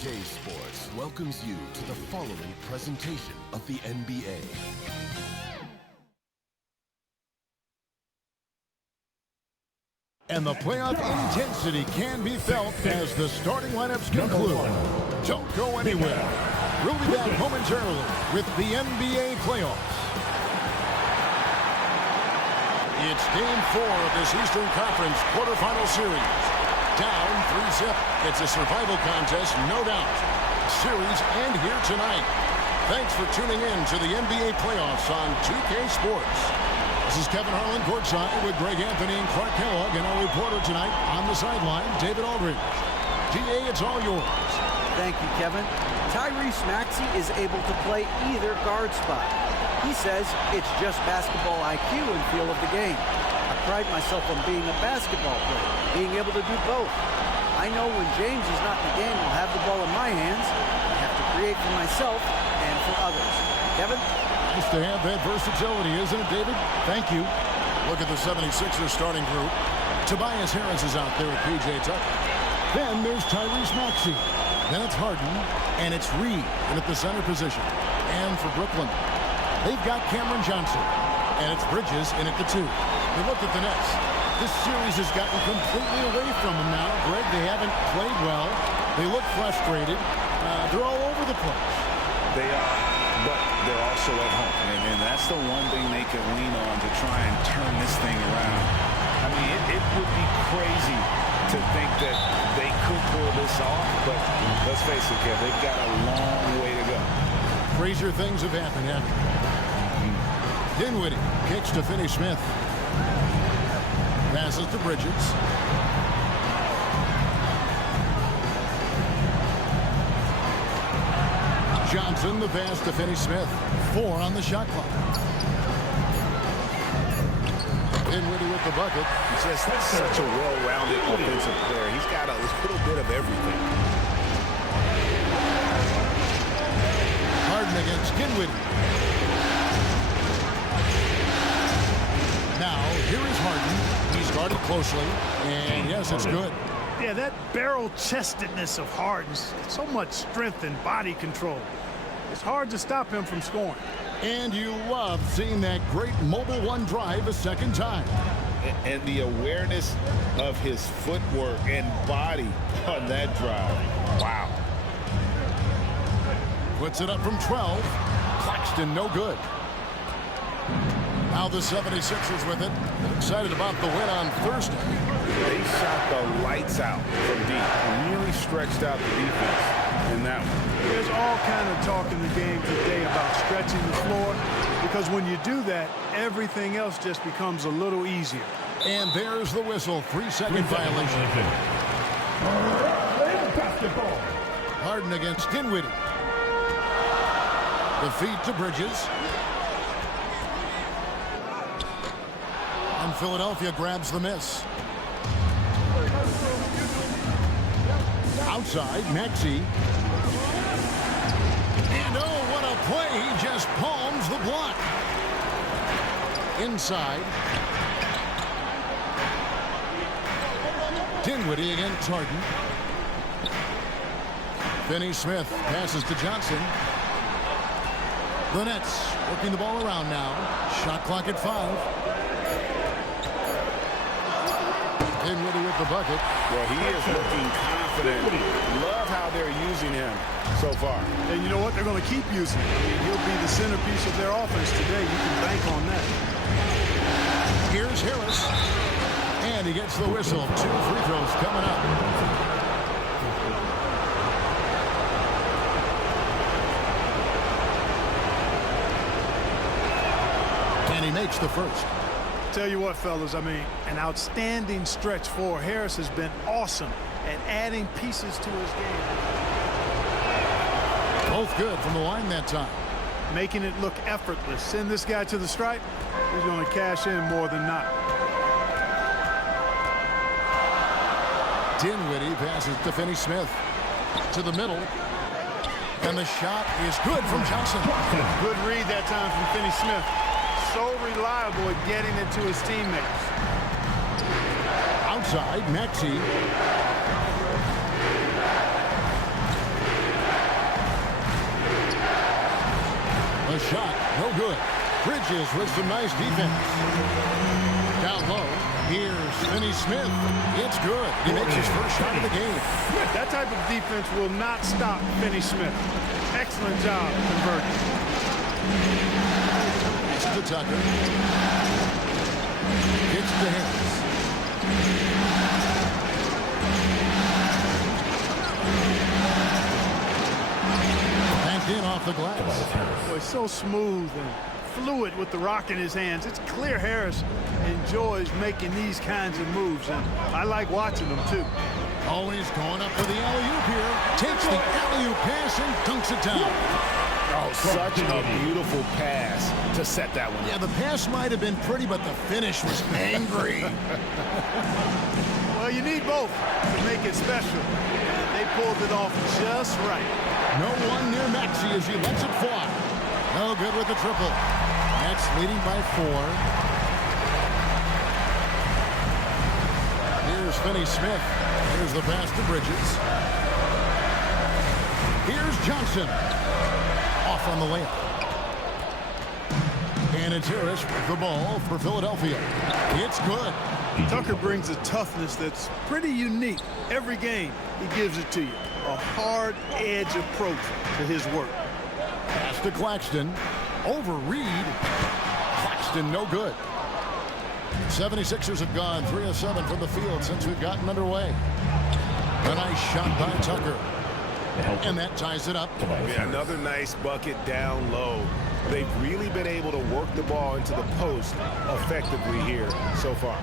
2K Sports welcomes you to the following presentation of the NBA. And the playoff intensity can be felt as the starting lineups conclude. Don't go anywhere. We'll be back momentarily with the NBA playoffs. It's Game 4 of this Eastern Conference quarterfinal series. Down 3-zip. It's a survival contest, no doubt. Series end here tonight. Thanks for tuning in to the NBA playoffs on 2K Sports. This is Kevin Harlan courtside with Greg Anthony and Clark Kellogg, and our reporter tonight on the sideline, David Aldridge. DA, it's all yours. Thank you, Kevin. Tyrese Maxey is able to play either guard spot. He says it's just basketball IQ and feel of the game. I pride myself on being a basketball player, being able to do both. I know when James is not in the game, I'll have the ball in my hands. I have to create for myself and for others. Kevin? Nice to have that versatility, isn't it, David? Thank you. Look at the 76ers starting group. Tobias Harris is out there with P.J. Tucker. Then there's Tyrese Maxey. Then it's Harden, and it's Reed in at the center position. And for Brooklyn, they've got Cameron Johnson, and it's Bridges in at the 2. They look at the Nets. This series has gotten completely away from them now. Greg, they haven't played well. They look frustrated. They're all over the place. They are, but they're also at home. And that's the one thing they can lean on to try and turn this thing around. I mean, it would be crazy to think that they could pull this off, but let's face it, Kev, they've got a long way to go. Crazier things have happened, haven't they? Dinwiddie kicks to Finney-Smith. Passes to Bridges. Johnson, the pass to Finney-Smith. 4 on the shot clock. Dinwiddie with the bucket. He's just such a well-rounded offensive player. He's got a little bit of everything. Harden against Dinwiddie. Now, here is Harden. He's guarded closely, and yes, it's good. Yeah, that barrel-chestedness of Harden, so much strength and body control. It's hard to stop him from scoring. And you love seeing that great mobile one drive a second time. And the awareness of his footwork and body on that drive. Wow. Puts it up from 12. Claxton, no good. Now the 76ers with it. Excited about the win on Thursday. They shot the lights out from deep. Really stretched out the defense in that one. There's all kind of talk in the game today about stretching the floor, because when you do that, everything else just becomes a little easier. And there's the whistle. 3-second violation. Harden against Dinwiddie. The feed to Bridges. And Philadelphia grabs the miss. Outside, Maxey. And oh, what a play. He just palms the block. Inside. Dinwiddie against Harden. Finney-Smith passes to Johnson. The Nets working the ball around now. Shot clock at 5. Dinwiddie with the bucket. Well, he is looking confident. Love how they're using him so far. And you know what? They're going to keep using him. I mean, he'll be the centerpiece of their offense today. You can bank on that. Here's Harris. And he gets the whistle. 2 free throws coming up. And he makes the first. Tell you what, fellas, I mean, an outstanding stretch for Harris has been awesome at adding pieces to his game. Both good from the line that time. Making it look effortless. Send this guy to the stripe, he's going to cash in more than not. Dinwiddie passes to Finney-Smith. To the middle. And the shot is good from Johnson. Good read that time from Finney-Smith. So reliable at getting it to his teammates. Outside, Maxey. no good. Bridges with some nice defense. Down low, here's Finney Smith. It's good. He makes his first shot of the game. That type of defense will not stop Finney Smith. Excellent job converting. It's to Tucker. It's to Harris. Banked in off the glass. Boy, so smooth and fluid with the rock in his hands. It's clear Harris enjoys making these kinds of moves, and I like watching them too. Always going up for the alley-oop here. Takes the alley-oop pass and dunks it down. Oh, such a beautiful pass to set that one. Yeah, the pass might have been pretty, but the finish was angry. Well, you need both to make it special. And they pulled it off just right. No one near Maxey as he lets it fly. No good with the triple. Nets leading by 4. Here's Finney Smith. Here's the pass to Bridges. Here's Johnson. Off on the layup. And it's Harris with the ball for Philadelphia. It's good. Tucker brings a toughness that's pretty unique. Every game, he gives it to you. A hard edge approach to his work. Pass to Claxton. Over Reed. Claxton no good. 76ers have gone 3 of 7 from the field since we've gotten underway. A nice shot by Tucker. And that ties it up. Yeah, another nice bucket down low. They've really been able to work the ball into the post effectively here so far.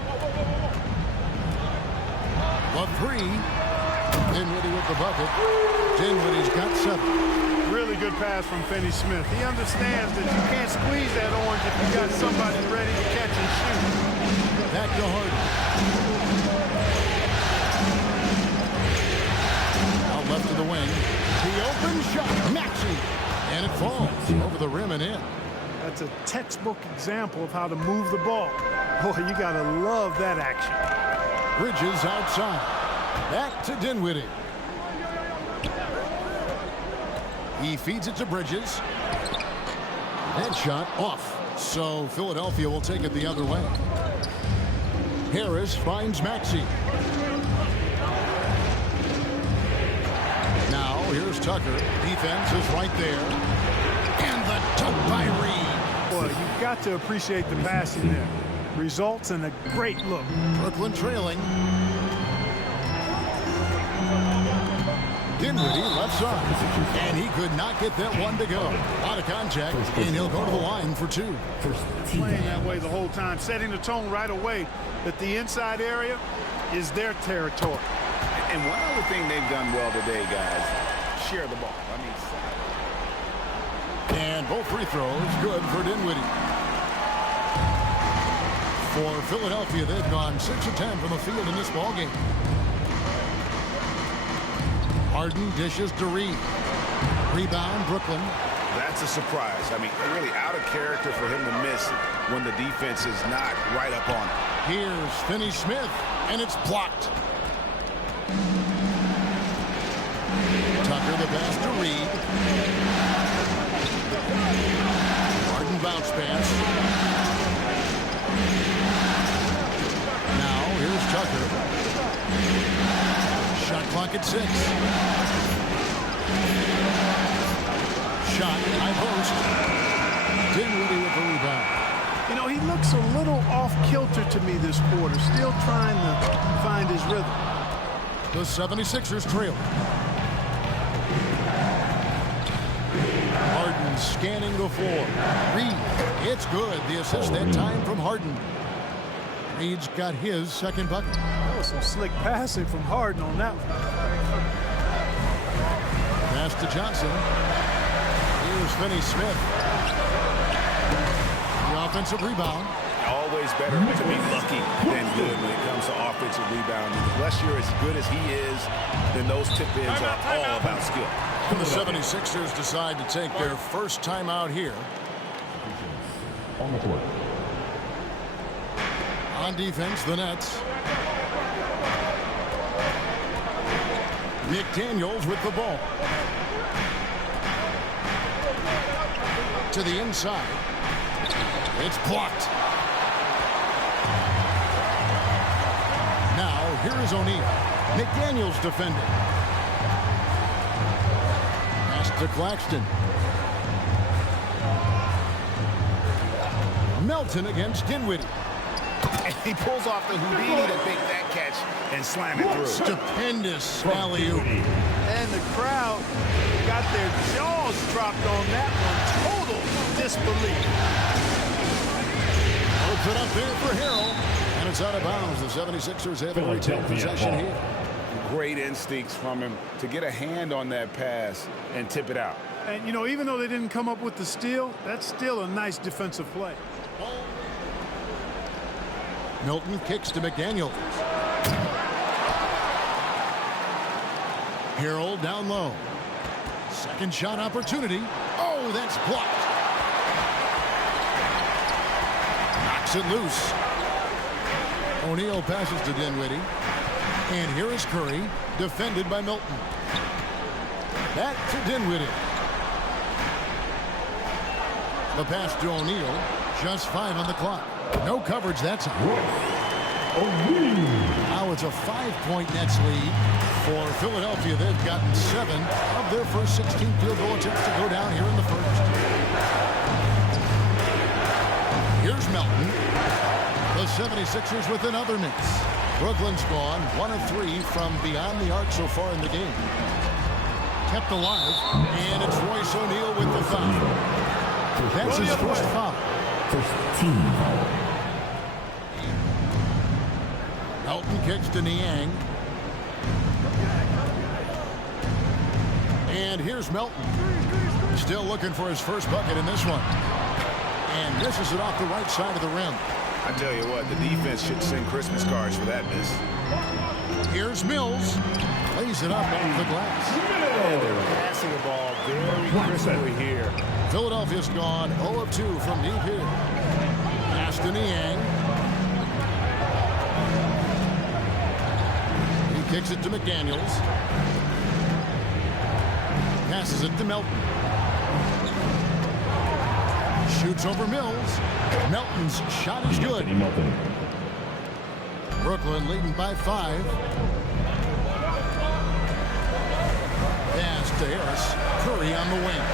A 3. Dinwiddie with the bucket. Dinwiddie's got 7. Really good pass from Finney Smith. He understands that you can't squeeze that orange if you got somebody ready to catch and shoot. Back to Harden. Out left to the wing. The open shot. Maxey. And it falls over the rim and in. That's a textbook example of how to move the ball. Boy, you got to love that action. Bridges outside. Back to Dinwiddie. He feeds it to Bridges. That shot off. So Philadelphia will take it the other way. Harris finds Maxey. Now here's Tucker. Defense is right there. And the dunk by Reed. Boy, you've got to appreciate the passing there. Results in a great look. Brooklyn trailing. Dinwiddie left side. And he could not get that one to go. Out of contact, and he'll go to the line for 2. Playing that way the whole time, setting the tone right away that the inside area is their territory. And one other thing they've done well today, guys, share the ball. And both free throws good for Dinwiddie. For Philadelphia, they've gone 6 of 10 from the field in this ballgame. Harden dishes to Reed. Rebound, Brooklyn. That's a surprise. I mean, really out of character for him to miss when the defense is not right up on him. Here's Finney Smith, and it's blocked. Tucker the pass to Reed. Harden bounce pass. Now here's Tucker. Shot clock at 6. Shot, high post. Dinwiddie with the rebound. You know, he looks a little off-kilter to me this quarter, still trying to find his rhythm. The 76ers trail. Harden scanning the floor. Reed, it's good. The assist that time from Harden. Reed's got his second bucket. That was some slick passing from Harden on that one. Pass to Johnson. Here's Finney Smith. The offensive rebound. Always better to be lucky than good when it comes to offensive rebounding. Unless you're as good as he is, then those tip-ins are all about skill. And the 76ers decide to take their first time out here. On the court. On defense, the Nets. McDaniels with the ball. to the inside. It's blocked. Now, here is O'Neal. McDaniels defending. Pass to Claxton. Melton against Dinwiddie. And he pulls off the Houdini to make that catch and slam it through. Stupendous alley-oop. And the crowd got their jaws dropped on that one. Total disbelief. Puts it up there for Harrell. And it's out of bounds. The 76ers have a retain possession here. Great instincts from him to get a hand on that pass and tip it out. And, you know, even though they didn't come up with the steal, that's still a nice defensive play. Milton kicks to McDaniel. Harrell down low. Second shot opportunity. Oh, that's blocked. Knocks it loose. O'Neal passes to Dinwiddie. And here is Curry, defended by Milton. Back to Dinwiddie. The pass to O'Neal. Just 5 on the clock. No coverage that time. Now it's a 5-point Nets lead for Philadelphia. They've gotten 7 of their first 16 field goal attempts to go down here in the first. Here's Melton. The 76ers with another miss. Brooklyn's gone 1 of 3 from beyond the arc so far in the game. Kept alive, and it's Royce O'Neal with the foul. That's his first foul. First team foul. Melton kicks to Niang. And here's Melton. Still looking for his first bucket in this one. And misses it off the right side of the rim. I tell you what, the defense should send Christmas cards for that miss. Here's Mills. Lays it up off the glass. And they're passing the ball very crisply here. Philadelphia's gone 0 of 2 from deep here. Pass to Niang. He kicks it to McDaniels. Passes it to Melton. Shoots over Mills. Melton's shot is good. Brooklyn leading by 5. Pass to Harris. Curry on the wing.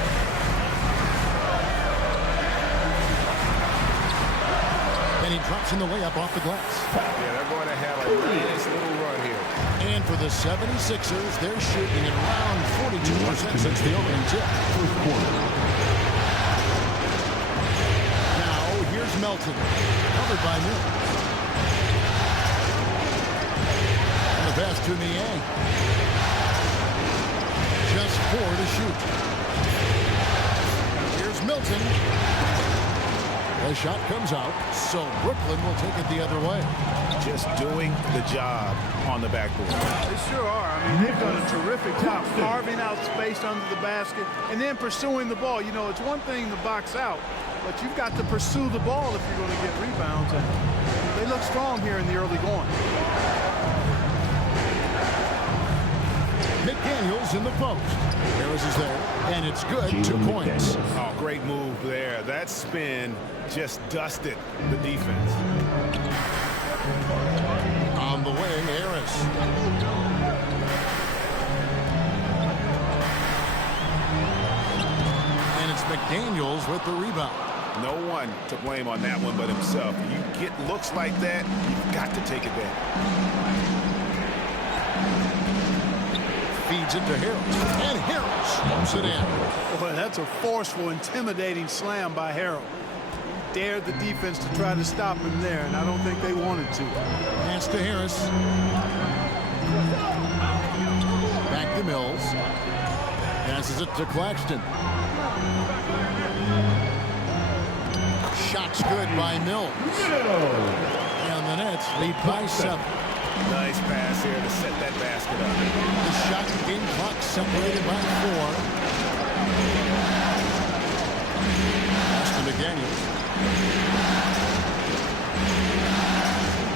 And he drops in the layup off the glass. Yeah, they're going to have a nice little run here. And for the 76ers, they're shooting at around 42% since the opening tip. First quarter. Here's Melton, covered by Mills. And the pass to Niang. Just 4 to shoot. Here's Milton. The shot comes out, so Brooklyn will take it the other way. Just doing the job on the backboard. They sure are. I mean, they've done a terrific job carving out space under the basket and then pursuing the ball. You know, it's one thing to box out, but you've got to pursue the ball if you're going to get rebounds. And they look strong here in the early going. McDaniels in the post. Harris is there, and it's good. 2 points. Oh, great move there. That spin just dusted the defense. On the wing, Harris. And it's McDaniels with the rebound. No one to blame on that one but himself. You get looks like that, you've got to take advantage. Feeds it to Harris. And Harris pumps it in. Boy, that's a forceful, intimidating slam by Harrell. He dared the defense to try to stop him there, and I don't think they wanted to. Pass to Harris. Back to Mills. Passes it to Claxton. Shot's good by Mills. And the Nets lead by 7. Nice pass here to set that basket up. The shot game clock separated by 4. Pass to McDaniels.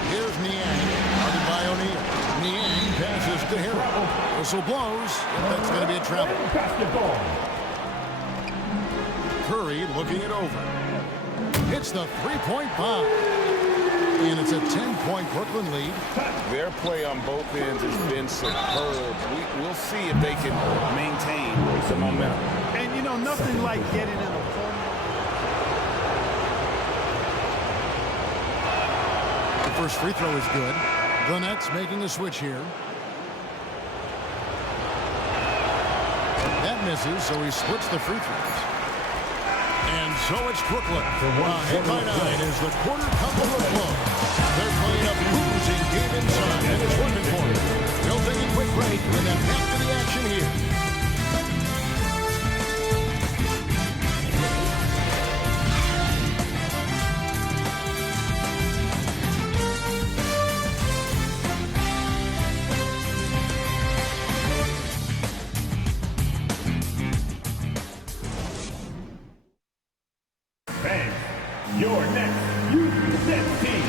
Here's Niang, guarded by O'Neal. Niang passes to Harrell. Whistle blows, and that's going to be a travel. Basketball. Curry looking it over. It's the three-point bomb. And it's a 10-point Brooklyn lead. Their play on both ends has been superb. We'll see if they can maintain the momentum. And, you know, nothing like getting in a corner. The first free throw is good. The Nets making a switch here. That misses, so he splits the free throws. And so it's Brooklyn. Hit by 9 as the quarter comes to a close. They're playing a losing game inside, and it's working for them. They'll take a quick break and then back to the action here. Your next U-Set team.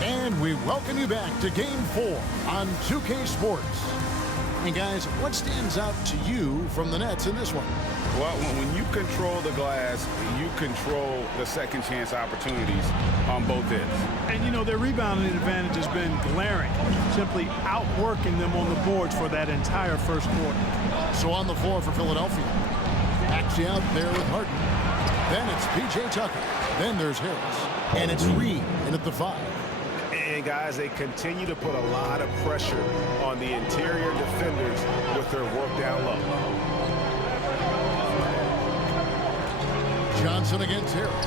And we welcome you back to Game 4 on 2K Sports. And guys, what stands out to you from the Nets in this one? Well, when you control the glass, you control the second chance opportunities on both ends. And, you know, their rebounding advantage has been glaring, simply outworking them on the boards for that entire first quarter. So on the floor for Philadelphia. Actually out there with Harden. Then it's P.J. Tucker. Then there's Harris. And it's Reed in at the 5. And, guys, they continue to put a lot of pressure on the interior defenders with their work down low. Johnson against Harris.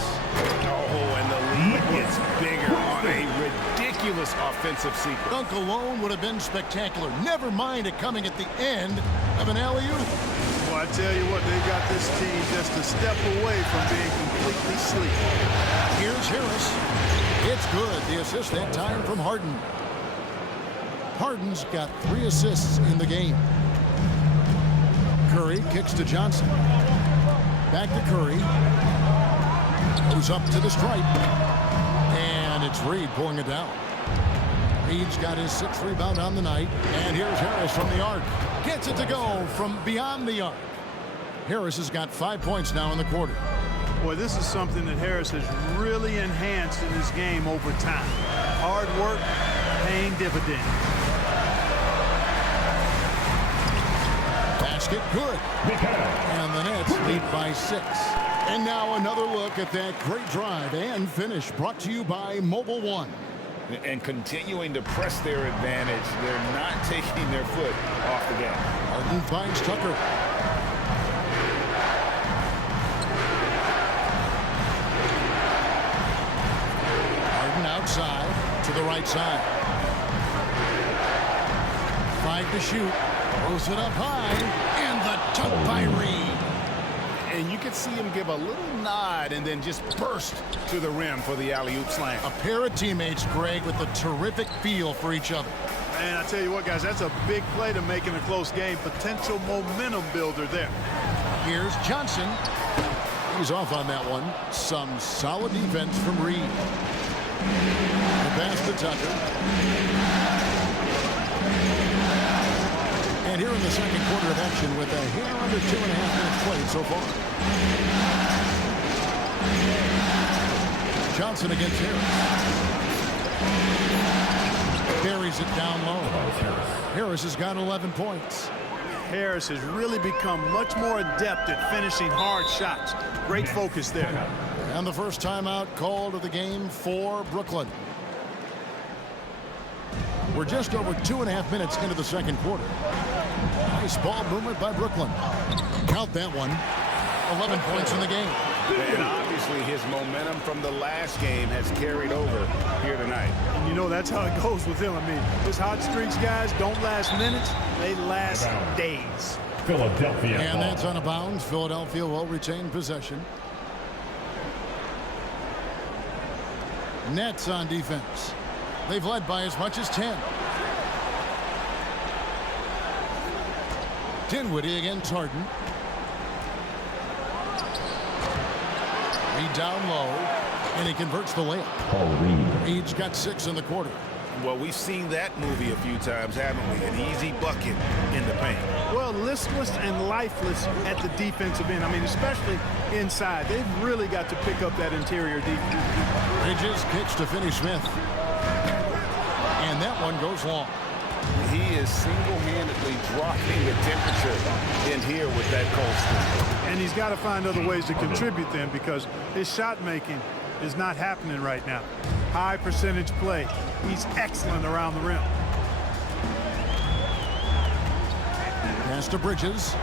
Oh, and the lead gets bigger on a ridiculous offensive sequence. Dunk alone would have been spectacular. Never mind it coming at the end of an alley-oop. Well, I tell you what, they got this team just a step away from being completely asleep. Here's Harris. It's good. The assist that time from Harden. Harden's got 3 assists in the game. Curry kicks to Johnson. Back to Curry. Goes up to the stripe. And it's Reed pulling it down. Reed's got his 6th rebound on the night. And here's Harris from the arc. Gets it to go from beyond the arc. Harris has got 5 points now in the quarter. Boy, this is something that Harris has really enhanced in his game over time. Hard work, paying dividends. Basket good. And the Nets lead by 6. And now another look at that great drive and finish brought to you by Mobile One. And continuing to press their advantage. They're not taking their foot off the gas. Harden finds Tucker. Harden outside to the right side. 5 to shoot. Throws it up high. And the dunk by Reed. And you could see him give a little nod and then just burst to the rim for the alley-oop slam. A pair of teammates, Greg, with a terrific feel for each other. And I tell you what, guys, that's a big play to make in a close game. Potential momentum builder there. Here's Johnson. He's off on that one. Some solid defense from Reed. The pass to Tucker. And here in the second quarter of action with a hair under 2.5 minutes played so far. Johnson against Harris. Buries it down low. Harris has got 11 points. Harris has really become much more adept at finishing hard shots. Great focus there. And the first timeout called of the game for Brooklyn. We're just over 2.5 minutes into the second quarter. Nice ball movement by Brooklyn. Count that one. 11 points in the game. And obviously his momentum from the last game has carried over here tonight. And you know that's how it goes with him. I mean, his hot streaks, guys, don't last minutes. They last days. Philadelphia. And that's on a bounce. Philadelphia will retain possession. Nets on defense. They've led by as much as 10. Dinwiddie against Harden. Reed down low, and he converts the layup. Paul Reed. Reed's got 6 in the quarter. Well, we've seen that movie a few times, haven't we? An easy bucket in the paint. Well, listless and lifeless at the defensive end. I mean, especially inside. They've really got to pick up that interior defense. Bridges kicks to Finney Smith. And that one goes long. He is single-handedly dropping the temperature in here with that cold spin. And he's got to find other ways to contribute then, because his shot making is not happening right now. High percentage play. He's excellent around the rim. Pass to Bridges.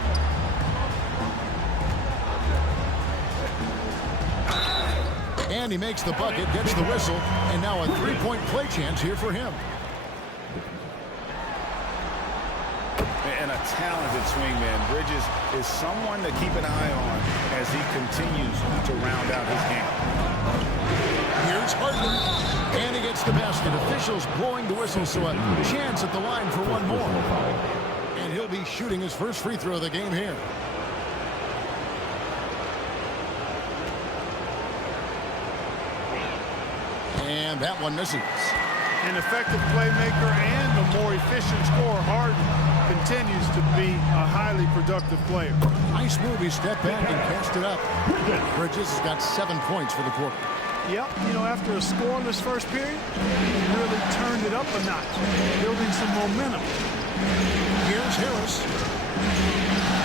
And he makes the bucket, gets the whistle, and now a three-point play chance here for him. And a talented swingman. Bridges is someone to keep an eye on as he continues to round out his game. Here's Harden, and he gets the basket. Officials blowing the whistle, so a chance at the line for one more. And he'll be shooting his first free throw of the game here. And that one misses. An effective playmaker and a more efficient scorer. Harden continues to be a highly productive player. Nice move. He stepped back and cast it up. Bridges has got 7 points for the quarter. Yep, you know, after a scoreless first period, he really turned it up a notch, building some momentum. Here's Harris.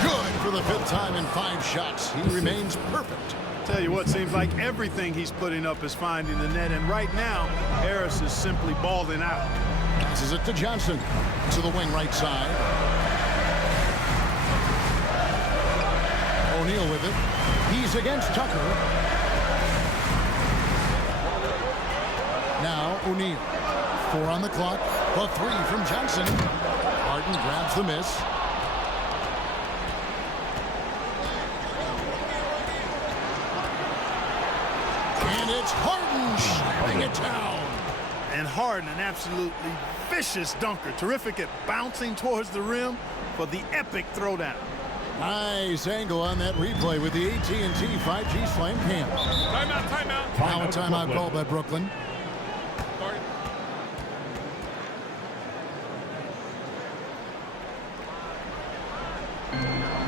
Good for the 5th time in 5 shots. He remains perfect. Tell you what, seems like everything he's putting up is finding the net, and right now, Harris is simply balling out. Passes it to Johnson. To the wing right side. O'Neal with it. He's against Tucker. Now O'Neal. 4 on the clock. The 3 from Johnson. Harden grabs the miss. And it's Harden shutting it down. And Harden, an absolutely vicious dunker. Terrific at bouncing towards the rim for the epic throwdown. Nice angle on that replay with the AT&T 5G Slam Cam. Timeout. Now a timeout called by Brooklyn.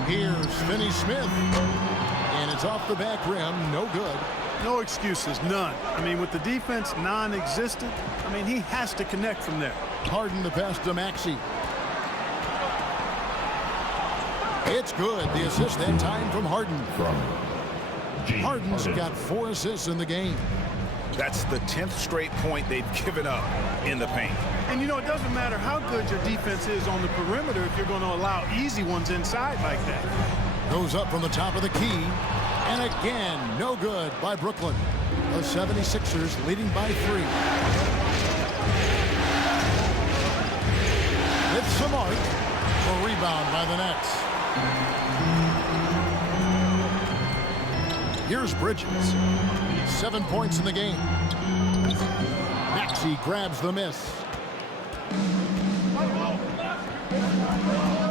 Here's Finney Smith. And it's off the back rim. No good. No excuses, none. I mean, with the defense non-existent, I mean, he has to connect from there. Harden the pass to Maxey. It's good. The assist that time from Harden. Harden's got 4 assists in the game. That's the 10th straight point they've given up in the paint. And, you know, it doesn't matter how good your defense is on the perimeter if you're going to allow easy ones inside like that. Goes up from the top of the key. And again, no good by Brooklyn. The 76ers leading by 3. It's Samart. A rebound by the Nets. Here's Bridges. 7 points in the game. Maxey grabs the miss.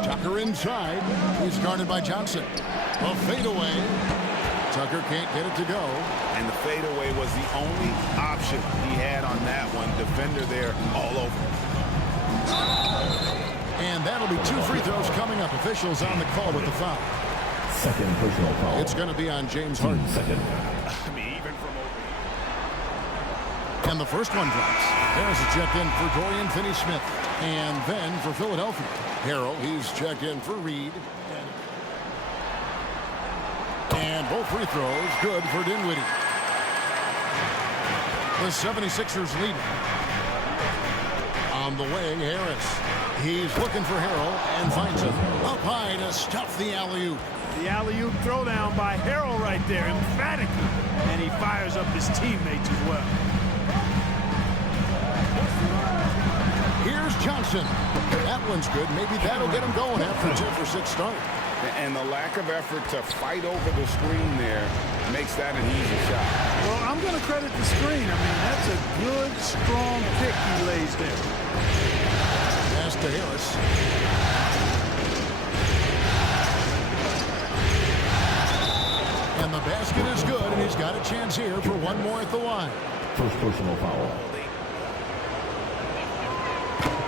Tucker inside. He's guarded by Johnson. A fadeaway. Tucker can't get it to go. And the fadeaway was the only option he had on that one. Defender there all over. And that'll be 2 free throws coming up. Officials on the call with the foul. Second personal foul. It's going to be on James Harden. Second. I mean, even from over. And the first one drops. There's a check in for Dorian Finney-Smith. And then for Philadelphia, Harrell, he's checked in for Reed. And both free throws good for Dinwiddie. The 76ers lead. On the wing, Harris. He's looking for Harrell and finds him. Up high to stuff the alley-oop. The alley-oop throwdown by Harrell right there, emphatically. And he fires up his teammates as well. Here's Johnson. That one's good. Maybe that'll get him going after a 2-for-6 start. And the lack of effort to fight over the screen there makes that an easy shot. Well, I'm going to credit the screen. I mean, that's a good, strong pick he lays there. Pass to Harris. And the basket is good, and he's got a chance here for one more at the line. First personal foul.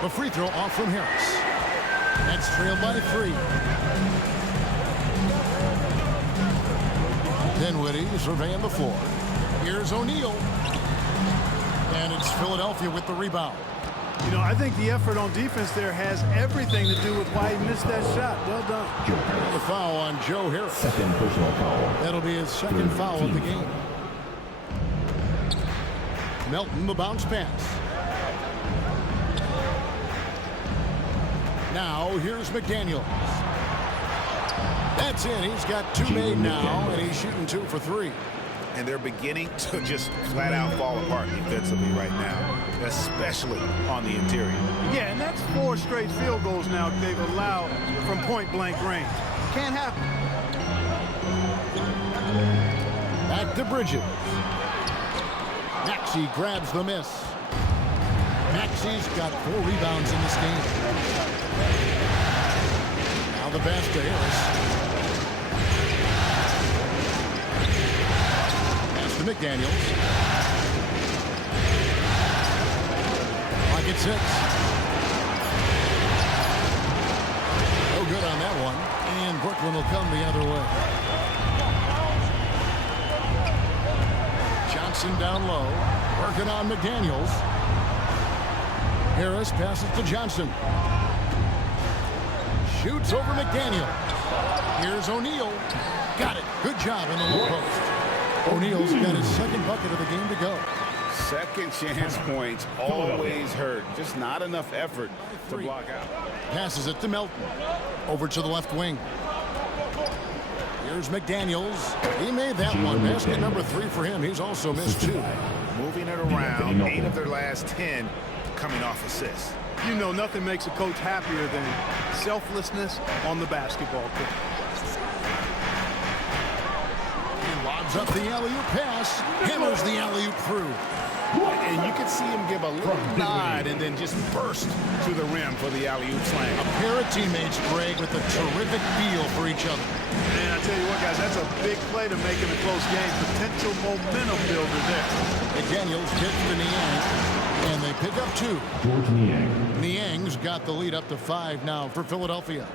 A free throw off from Harris. That's trailed by 3. Dinwiddie surveying the floor. Here's O'Neal. And it's Philadelphia with the rebound. You know, I think the effort on defense there has everything to do with why he missed that shot. Well done. The foul on Joe Harris. Second personal foul. That'll be his second foul of the game. Melton, the bounce pass. Now, here's McDaniels. That's in. He's got 2 made now, and he's shooting 2 for 3. And they're beginning to just flat out fall apart defensively right now, especially on the interior. Yeah, and that's 4 straight field goals now they've allowed from point-blank range. Can't happen. Back to Bridges. Maxey grabs the miss. Maxey's got 4 rebounds in this game. Now the pass to Harris. Pass to McDaniels. Clock at 6. No good on that one. And Brooklyn will come the other way. Johnson down low. Working on McDaniels. Harris passes to Johnson. Shoots over McDaniel. Here's O'Neal. Got it. Good job in the low post. O'Neal's got his second bucket of the game to go. Second chance points always hurt. Just not enough effort to block out. Passes it to Melton. Over to the left wing. Here's McDaniels. He made that one. Basket number 3 for him. He's also missed 2. Moving it around. 8 of their last 10 coming off assists. You know, nothing makes a coach happier than selflessness on the basketball court. He lobs up the alley-oop pass. Hammers the alley-oop through. And you can see him give a little nod and then just burst to the rim for the alley-oop slam. A pair of teammates, Greg, with a terrific feel for each other. Man, I tell you what, guys, that's a big play to make in a close game. Potential momentum builder there. McDaniels gets to Niang, and they pick up 2. George Niang. Niang's got the lead up to 5 now for Philadelphia.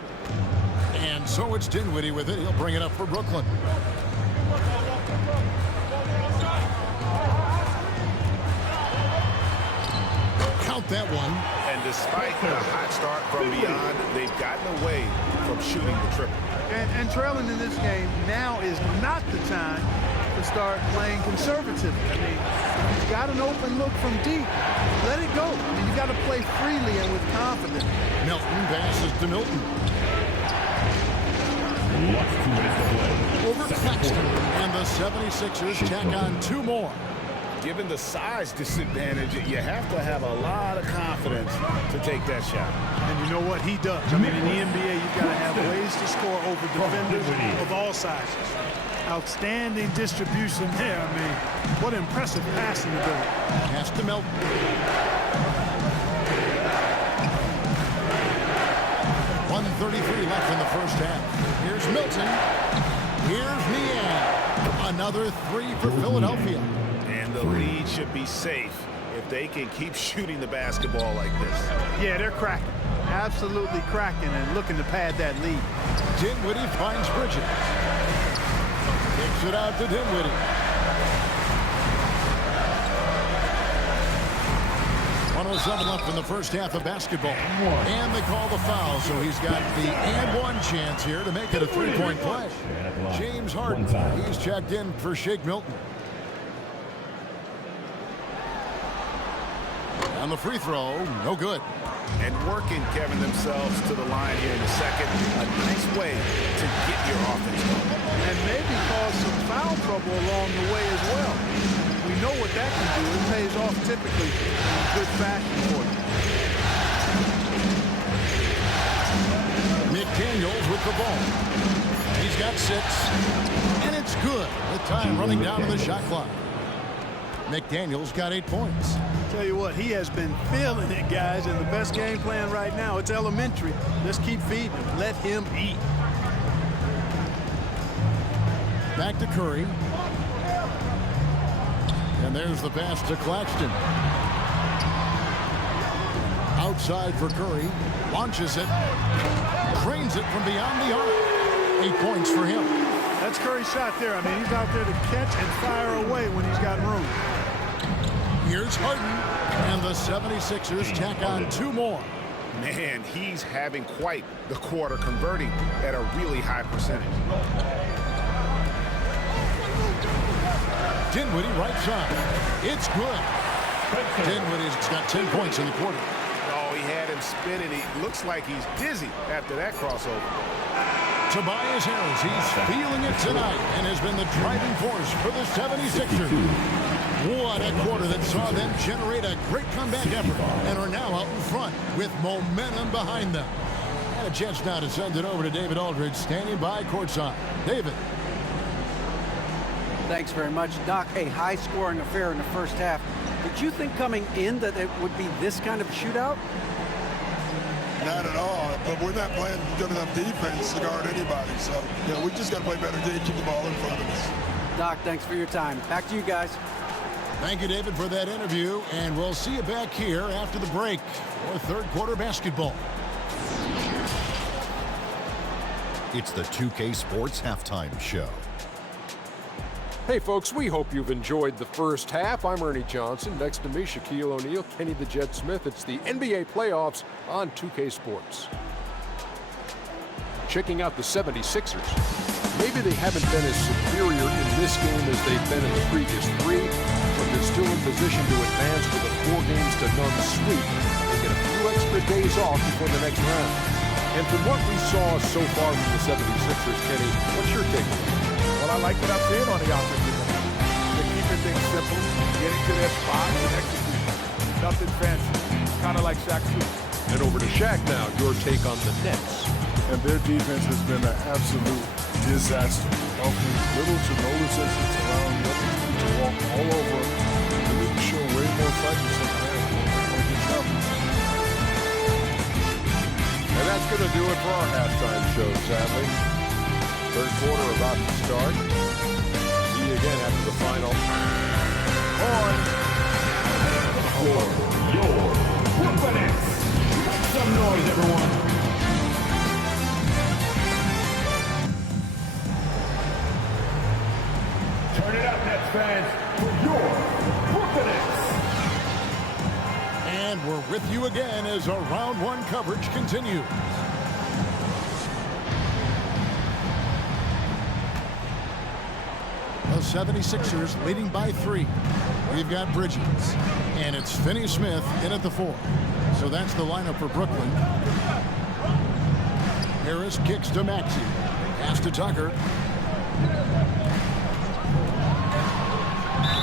And so it's Dinwiddie with it. He'll bring it up for Brooklyn. Count that one. And despite the hot start from beyond, they've gotten away from shooting the triple. And trailing in this game, now is not the time to start playing conservative. I mean, you've got an open look from deep. Let it go. I mean, you got to play freely and with confidence. Melton passes to Milton. Over Claxton. And the 76ers tack on 2 more. Given the size disadvantage, you have to have a lot of confidence to take that shot. And you know what? He does. I mean, in the NBA, you've got to have ways to score over defenders of all sizes. Outstanding distribution there. I mean, what impressive passing ability. Pass to Melton. .133 left in the first half. Here's Milton. Here's Niang. Another 3 for Philadelphia. And the lead should be safe if they can keep shooting the basketball like this. Yeah, they're cracking. Absolutely cracking and looking to pad that lead. Dinwiddie finds Bridges. Kicks it out to Dinwiddie. 107 left in the first half of basketball. And they call the foul, so he's got the and-one chance here to make it a 3-point play. James Harden, he's checked in for Shake Milton. On the free throw, no good. And working, Kevin, themselves to the line here in the second. A nice way to get your offense going. And maybe cause some foul trouble along the way as well. We know what that can do. It pays off typically in good fashion for you. McDaniels with the ball. He's got 6. And it's good. With time running down to the shot clock. McDaniels got 8 points. Tell you what, he has been feeling it, guys, and the best game plan right now, it's elementary. Let's keep feeding him. Let him eat. Back to Curry. And there's the pass to Claxton. Outside for Curry. Launches it. Drains it from beyond the arc. 8 points for him. That's Curry's shot there. I mean, he's out there to catch and fire away when he's got room. Here's Harden. And the 76ers tack on 2 more. Man, he's having quite the quarter, converting at a really high percentage. Dinwiddie right side. It's good. Dinwiddie's got 10 points in the quarter. Oh, he had him spinning. He looks like he's dizzy after that crossover. Tobias Harris, he's feeling it tonight and has been the driving force for the 76ers. What a quarter that saw them generate a great comeback effort and are now out in front with momentum behind them. And a chance now to send it over to David Aldridge, standing by courtside. David. Thanks very much, Doc. A high-scoring affair in the first half. Did you think coming in that it would be this kind of a shootout? Not at all, but we're not playing good enough defense to guard anybody. So, we just got to play better to keep the ball in front of us. Doc, thanks for your time. Back to you guys. Thank you, David, for that interview, and we'll see you back here after the break for third quarter basketball. It's the 2K Sports Halftime Show. Hey folks, we hope you've enjoyed the first half. I'm Ernie Johnson. Next to me, Shaquille O'Neal, Kenny the Jet Smith. It's the NBA playoffs on 2K Sports. Checking out the 76ers. Maybe they haven't been as superior in this game as they've been in the previous 3, but they're still in position to advance with a 4-games-to-none sweep and get a few extra days off before the next round. And from what we saw so far from the 76ers, Kenny, what's your take? Well, I like what I'm seeing on the offensive end. They're keeping things simple, getting to their spots and executing. Nothing fancy, kind of like Shaq's shooting. And over to Shaq now, your take on the Nets. And their defense has been an absolute disaster. Offering little to no resistance, allowing the other team to walk all over them. They need to show way more fight in the second half or get trouble. And that's going to do it for our halftime show, sadly. Third quarter about to start. See you again after the final. On Your Brooklyn Nets. Make some noise, everyone. Turn it up, Nets fans, for your Brooklyn Nets. And we're with you again as our round 1 coverage continues. The 76ers leading by 3. We've got Bridges, and it's Finney-Smith in at the 4. So that's the lineup for Brooklyn. Harris kicks to Maxey. Pass to Tucker.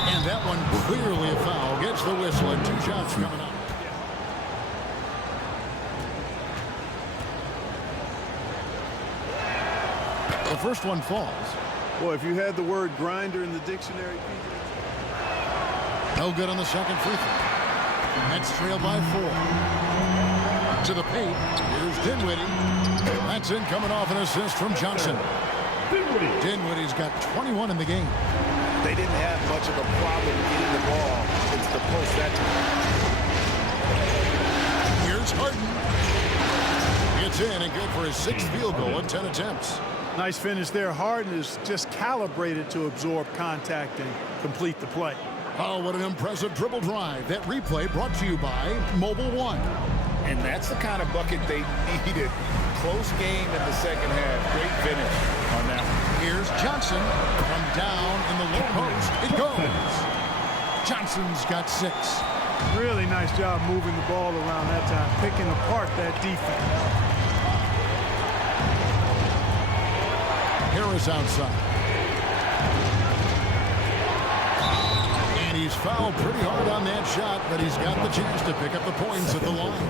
And that one clearly a foul. Gets the whistle and 2 shots coming up. The first one falls. Boy, if you had the word grinder in the dictionary, No good on the second free throw. Nets trail by 4. To the paint. Here's Dinwiddie. That's in, coming off an assist from Johnson. Dinwiddie's got 21 in the game. They didn't have much of a problem getting the ball into the post that time. Here's Harden. It's in and good for his 6th field goal in 10 attempts. nice finish there. Harden is just calibrated to absorb contact and complete the play. Oh, what an impressive dribble drive. That replay brought to you by Mobile One. And that's the kind of bucket they needed. Close game in the second half. Great finish on that one. Here's Johnson from down in the low post. It goes. Johnson's got 6. Really nice job moving the ball around that time, picking apart that defense. Harris outside. And he's fouled pretty hard on that shot, but he's got the chance to pick up the points at the line.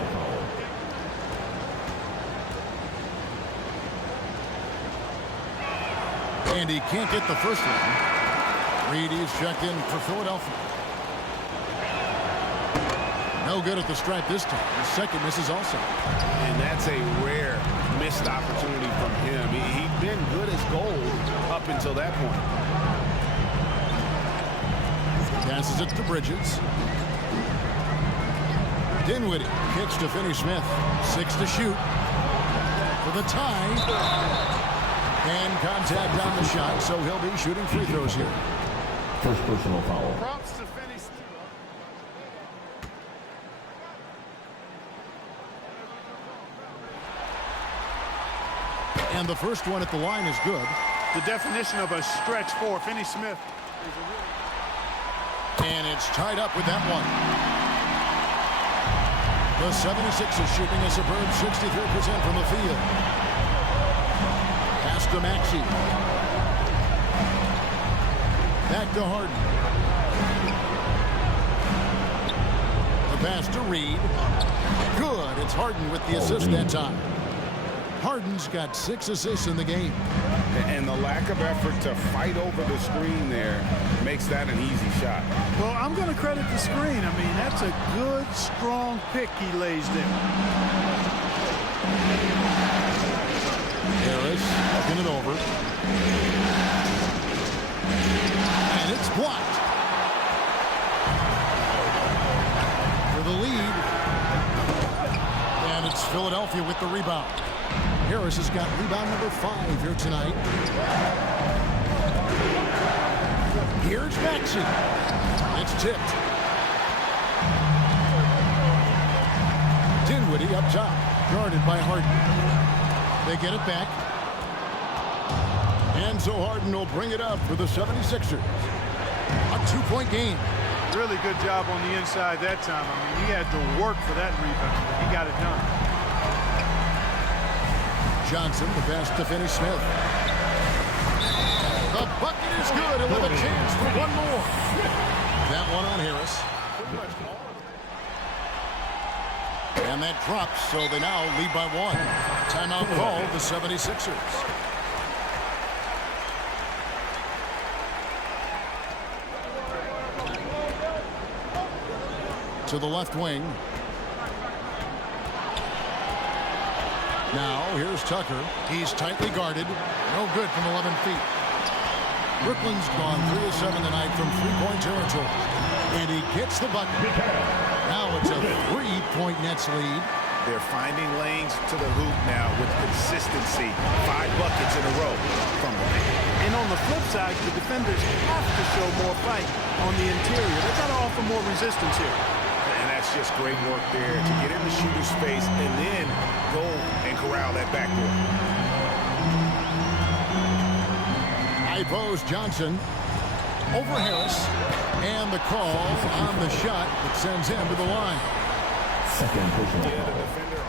And he can't get the first one. Reed is checked in for Philadelphia. No good at the stripe this time. The second misses also. And that's a rare missed opportunity from him. He'd been good as gold up until that point. Passes it to Bridges. Dinwiddie kicks to Finney-Smith. 6 to shoot. For the tie. And contact on the shot, so he'll be shooting free throws here. First personal foul. Props to Finney. And the first one at the line is good. The definition of a stretch four. Finney-Smith. And it's tied up with that one. The 76ers shooting a superb 63% from the field. Pass to Maxey. Back to Harden. The pass to Reed. Good. It's Harden with the assist that time. Harden's got 6 assists in the game. And the lack of effort to fight over the screen there makes that an easy shot. Well, I'm going to credit the screen. I mean, that's a good, strong pick he lays there. Harris looking it over. And it's blocked. For the lead. And it's Philadelphia with the rebound. Harris has got rebound number 5 here tonight. Here's Maxey. It's tipped. Dinwiddie up top, guarded by Harden. They get it back. And so Harden will bring it up for the 76ers. A 2-point game. Really good job on the inside that time. I mean, he had to work for that rebound. He got it done. Johnson, the pass to Finney-Smith. The bucket is good. He'll have a chance for one more. That one on Harris. And that drops, so they now lead by 1. Timeout call, the 76ers. To the left wing. Now, here's Tucker. He's tightly guarded. No good from 11 feet. Brooklyn's gone 3 of 7 tonight from 3-point territory. And he gets the bucket. Now it's a 3-point Nets lead. They're finding lanes to the hoop now with consistency. 5 buckets in a row from the lane. And on the flip side, the defenders have to show more fight on the interior. They've got to offer more resistance here. And that's just great work there to get in the shooter's space and then go and corral that backboard. High post Johnson over Harris. And the call on the shot that sends him to the line. Second personal Yeah, the foul. defender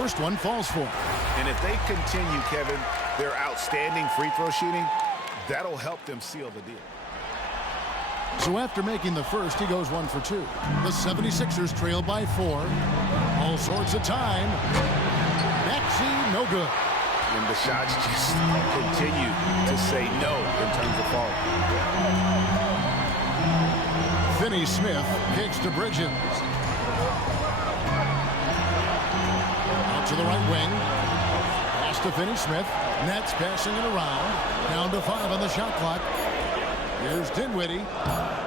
First one falls for him. And if they continue, Kevin, their outstanding free throw shooting, that'll help them seal the deal. So after making the first, he goes 1 for 2. The 76ers trail by 4. All sorts of time. Maxey, no good. And the shots just continue to say no in terms of falling. Finney-Smith kicks to Bridges. Out to the right wing. Pass to Finney-Smith. Nets passing it around. Down to 5 on the shot clock. Here's Dinwiddie.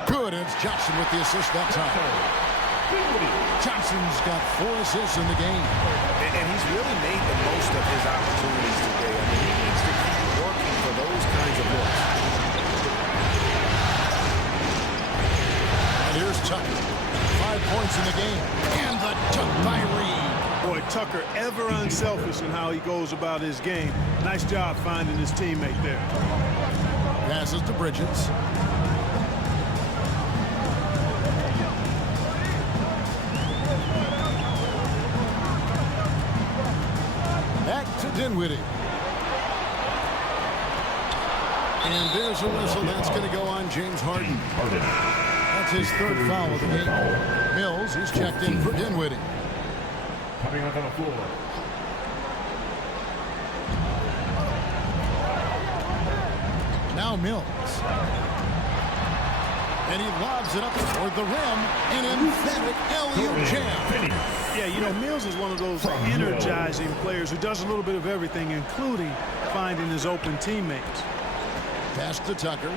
Good, and it's Johnson with the assist that time. Johnson's got 4 assists in the game. And he's really made the most of his opportunities today. I mean, he needs to keep working for those kinds of looks. And here's Tucker. 5 points in the game. And the tuck by Reed. Boy, Tucker ever unselfish in how he goes about his game. Nice job finding his teammate there. Passes to Bridges. Back to Dinwiddie. And there's a whistle that's going to go on James Harden. That's his 3rd foul of the game. Mills, he's checked in for Dinwiddie. Coming up on the floor. Now Mills. And he lobs it up toward the rim. An emphatic alley-oop jam. Yeah, you know, Mills is one of those energizing players who does a little bit of everything, including finding his open teammates. Pass to Tucker.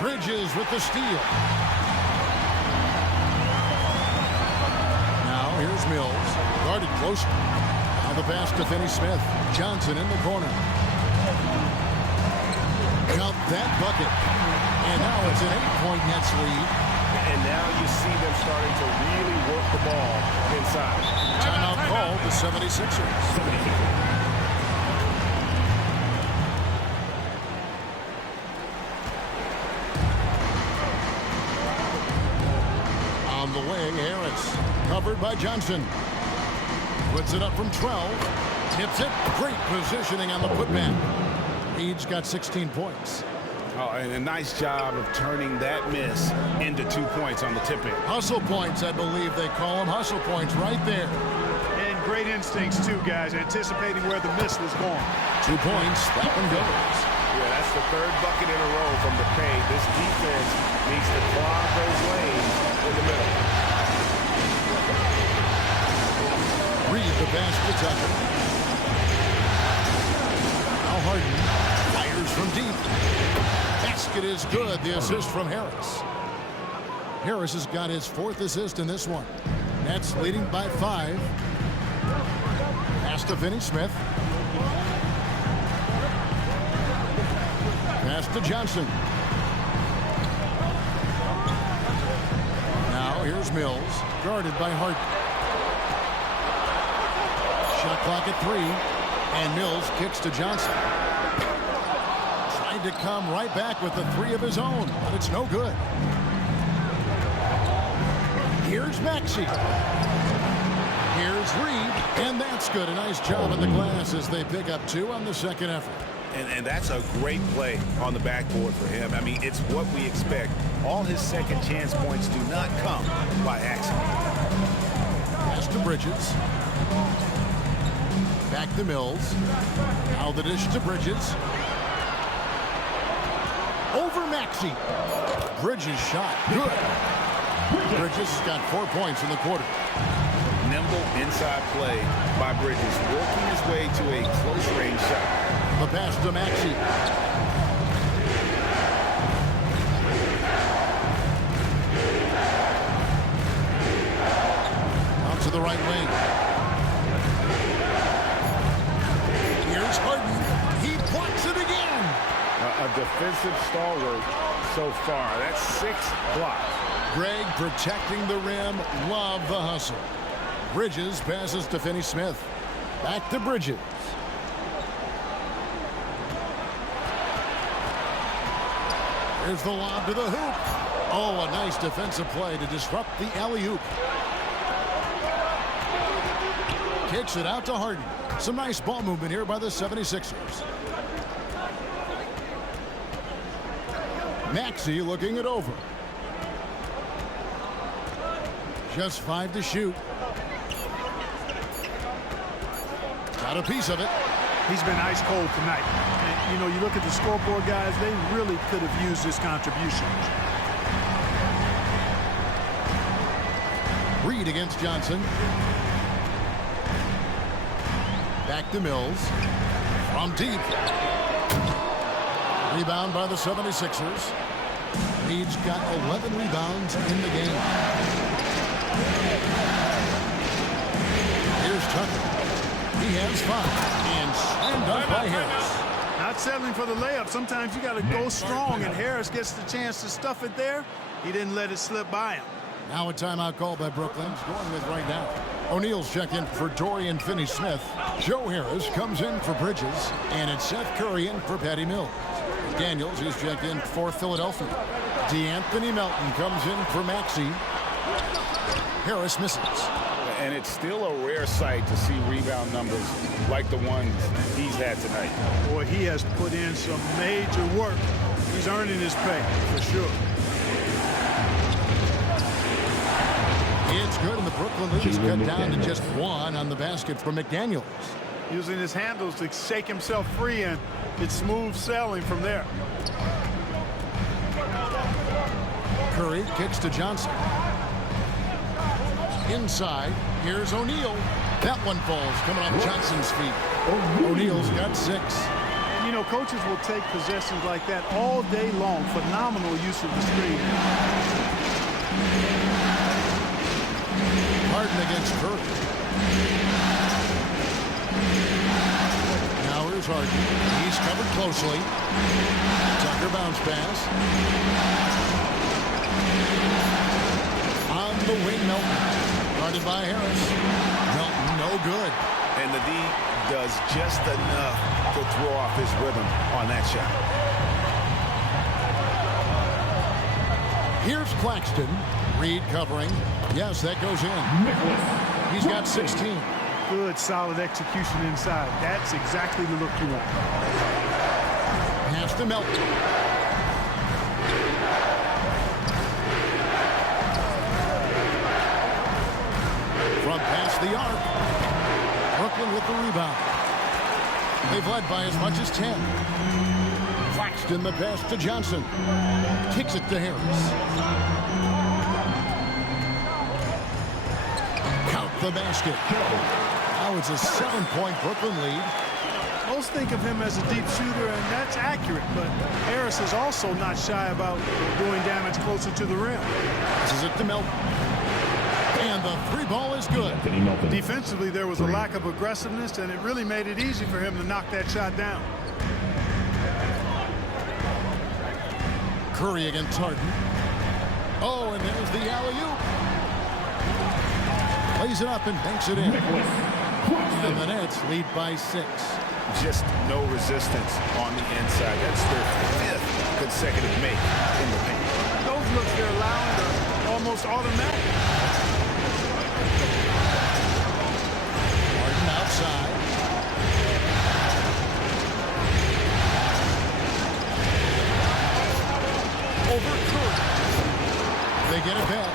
Bridges with the steal. Now here's Mills. Guarded closer. Now the pass to Finney-Smith. Johnson in the corner. Count that bucket. And now it's an 8-point Nets lead. And now you see them starting to really work the ball inside. Timeout called the 76ers. On the wing, Harris. Covered by Johnson. Puts it up from 12. Tips it. Great positioning on the putback. Each got 16 points. Oh, and a nice job of turning that miss into 2 points on the tip-in. Hustle points, I believe they call them. Hustle points right there. And great instincts, too, guys, anticipating where the miss was going. 2 points. That one goes. Yeah, that's the third bucket in a row from the paint. This defense needs to clog those lanes in the middle. Reed the pass to Tucker. Now Harden fires from deep. Basket is good. The assist from Harris. Harris has got his 4th assist in this one. Nets leading by 5. Pass to Finney-Smith. Pass to Johnson. Now here's Mills. Guarded by Harden. Shot clock at 3. And Mills kicks to Johnson. Tried to come right back with the 3 of his own, but it's no good. Here's Maxey. Here's Reed, and that's good. A nice job on the glass as they pick up 2 on the second effort. And that's a great play on the backboard for him. I mean, it's what we expect. All his second chance points do not come by accident. Pass to Bridges. Back to Mills. Now the dish to Bridges. Over Maxey. Bridges shot. Good. Bridges has got 4 points in the quarter. Nimble inside play by Bridges, working his way to a close-range shot. The pass to Maxey. Out to the right wing. Here's Harden. He blocks it again. A defensive stalwart so far. That's 6 blocks. Greg protecting the rim. Love the hustle. Bridges passes to Finney-Smith. Back to Bridges. Here's the lob to the hoop. Oh, a nice defensive play to disrupt the alley-oop. Kicks it out to Harden. Some nice ball movement here by the 76ers. Maxey looking it over. Just 5 to shoot. Got a piece of it. He's been ice cold tonight. And, you know, you look at the scoreboard, guys, they really could have used his contribution. Reed against Johnson. Back to Mills. From deep. Rebound by the 76ers. Reed's got 11 rebounds in the game. Here's Tucker. He has 5. And slammed up by Harris. Not settling for the layup. Sometimes you got to go strong, and Harris gets the chance to stuff it there. He didn't let it slip by him. Now a timeout call by Brooklyn. Going with right now. O'Neal's checked in for Dorian Finney-Smith. Joe Harris comes in for Bridges. And it's Seth Curry in for Patty Mills. Daniels is checked in for Philadelphia. DeAnthony Melton comes in for Maxey. Harris misses. And it's still a rare sight to see rebound numbers like the ones he's had tonight. Boy, he has put in some major work. He's earning his pay, for sure. It's good, and the Brooklyn Leafs cut down to just 1 on the basket from McDaniels. Using his handles to shake himself free, and it's smooth sailing from there. Curry kicks to Johnson. Inside, here's O'Neal. That one falls, coming off Johnson's feet. O'Neal's got 6. You know, coaches will take possessions like that all day long. Phenomenal use of the screen. Harden against Curry. Now here's Harden. He's covered closely. Tucker bounce pass. On the wing, Melton. Guarded by Harris. Melton, no good. And the D does just enough to throw off his rhythm on that shot. Here's Claxton. Reed covering. Yes, that goes in. He's got 16. Good, solid execution inside. That's exactly the look you want. Pass to Melton. From past the arc. Brooklyn with the rebound. They've led by as much as 10. Claxton the pass to Johnson. Kicks it to Harris. Count the basket. Now it's a 7-point Brooklyn lead. Most think of him as a deep shooter, and that's accurate, but Harris is also not shy about doing damage closer to the rim. This is it to Melton. And the three ball is good. Defensively, there was a lack of aggressiveness, and it really made it easy for him to knock that shot down. Curry against Harden. Oh, and there's the alley-oop. Plays it up and banks it in. And the Nets lead by 6. Just no resistance on the inside. That's their 5th consecutive make in the paint. Those looks they're allowing are almost automatic. Harden outside. Over Curry. They get it back.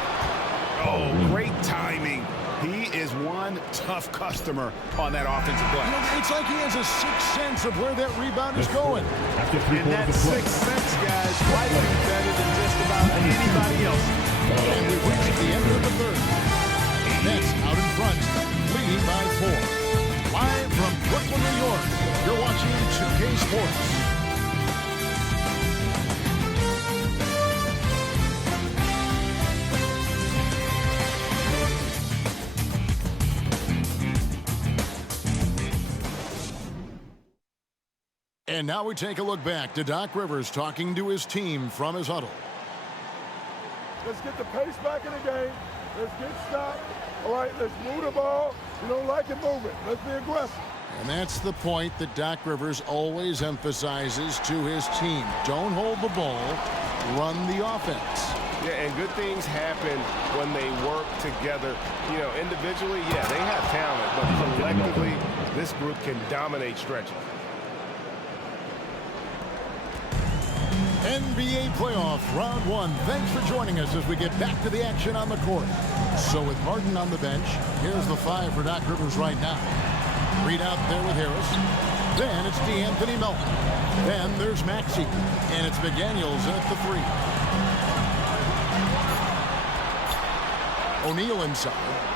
Oh, great timing. He is one tough customer on that offensive glass. You know, it's like he has a sixth sense of where that rebound is going. And that sixth sense, guys, might be better than just about anybody else. And we've reached the end of the third. Nets out in front, leading by 4. Live from Brooklyn, New York, you're watching 2K Sports. And now we take a look back to Doc Rivers talking to his team from his huddle. Let's get the pace back in the game. Let's get stopped. All right, let's move the ball. You don't like it, move it. Let's be aggressive. And that's the point that Doc Rivers always emphasizes to his team. Don't hold the ball, run the offense. Yeah, and good things happen when they work together. You know, individually, yeah, they have talent, but collectively, this group can dominate stretches. NBA playoff round 1. Thanks for joining us as we get back to the action on the court. So with Harden on the bench, here's the 5 for Doc Rivers right now. Reed out there with Harris. Then it's DeAnthony Melton. Then there's Maxey. And it's McDaniels at the 3. O'Neal inside.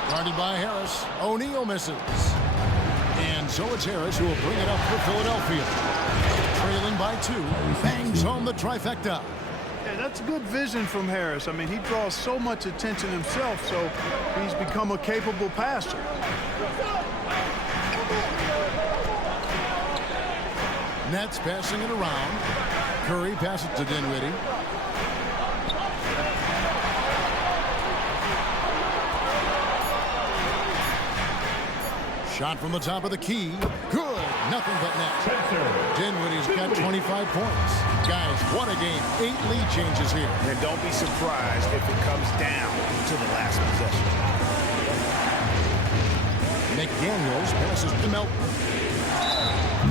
Guarded by Harris. O'Neal misses. And so it's Harris who will bring it up for Philadelphia. Trailing by 2. Bangs home the trifecta. Yeah, that's good vision from Harris. I mean, he draws so much attention himself, so he's become a capable passer. Nets passing it around. Curry passes to Dinwiddie. Shot from the top of the key. Good. Nothing but net. Dinwiddie's got 25 points. Guys, what a game. 8 lead changes here. And don't be surprised if it comes down to the last possession. McDaniels passes to Melton.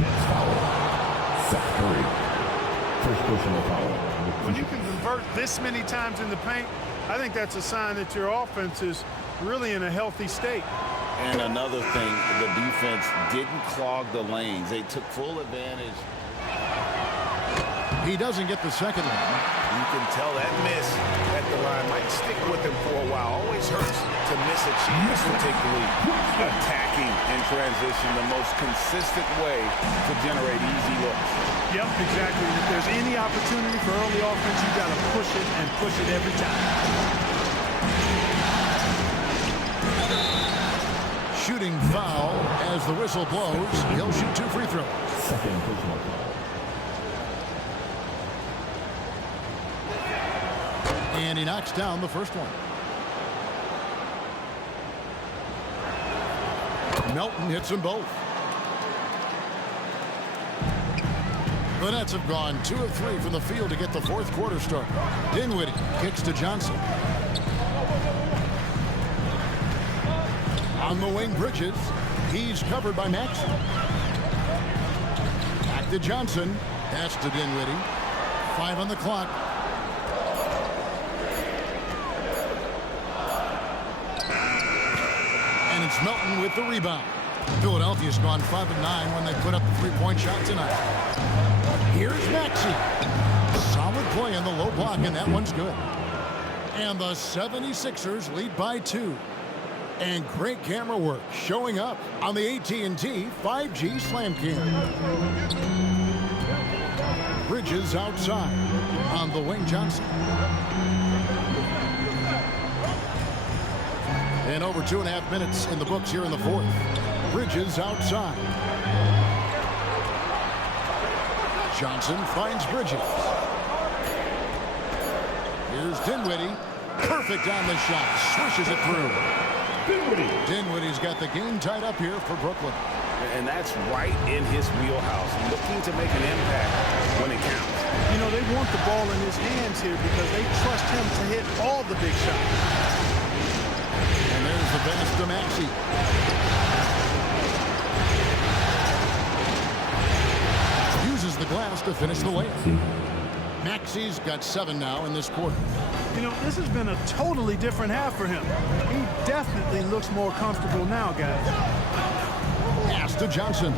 Next foul. Seth Curry. First personal foul. When you can convert this many times in the paint, I think that's a sign that your offense is really in a healthy state. And another thing, the defense didn't clog the lanes. They took full advantage. He doesn't get the second one. You can tell that miss at the line might stick with him for a while. Always hurts to miss a to take the lead. Attacking in transition, the most consistent way to generate easy looks. Yep, exactly. If there's any opportunity for early offense, you got to push it and push it every time. Shooting foul as the whistle blows. He'll shoot 2 free throws. Second personal foul. And he knocks down the first one. Melton hits them both. The Nets have gone 2 of 3 from the field to get the fourth quarter started. Dinwiddie kicks to Johnson. On the wing, Bridges. He's covered by Maxey. Back to Johnson. Pass to Dinwiddie. 5 on the clock. And it's Melton with the rebound. Philadelphia's gone 5 of 9 when they put up a 3-point shot tonight. Here's Maxey. Solid play in the low block, and that one's good. And the 76ers lead by 2. And great camera work showing up on the AT&T 5G Slam Cam. Bridges outside on the wing, Johnson. And over 2.5 minutes in the books here in the fourth. Bridges outside. Johnson finds Bridges. Here's Dinwiddie. Perfect on the shot. Swishes it through. Dinwiddie's got the game tied up here for Brooklyn. And that's right in his wheelhouse. Looking to make an impact when it counts. You know, they want the ball in his hands here because they trust him to hit all the big shots. And there's the pass to Maxey. Uses the glass to finish the layup. Maxey's got 7 now in this quarter. You know, this has been a totally different half for him. He definitely looks more comfortable now, guys. Pass to Johnson.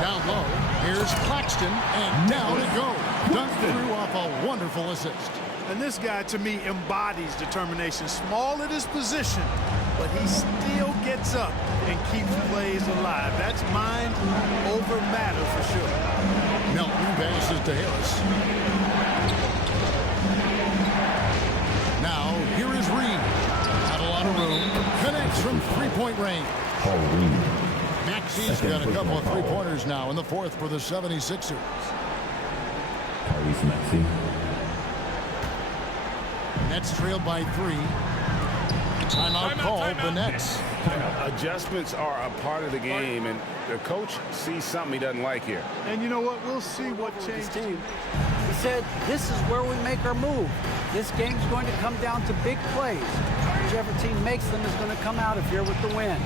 Down low. Here's Claxton, and down it goes. Dunked through off a wonderful assist. And this guy, to me, embodies determination. Small at his position, but he still gets up and keeps plays alive. That's mind over matter for sure. Melton passes to Harris. Now, here is Reed. Not a lot of room. Connects from 3-point range. Maxey's got a couple of 3-pointers now in the fourth for the 76ers. Maxey. Nets trailed by 3. Timeout called the Nets. Adjustments are a part of the game, and the coach sees something he doesn't like here. And you know what? We'll see what changes. He said, this is where we make our move. This game's going to come down to big plays. Whichever team makes them is going to come out of here with the win.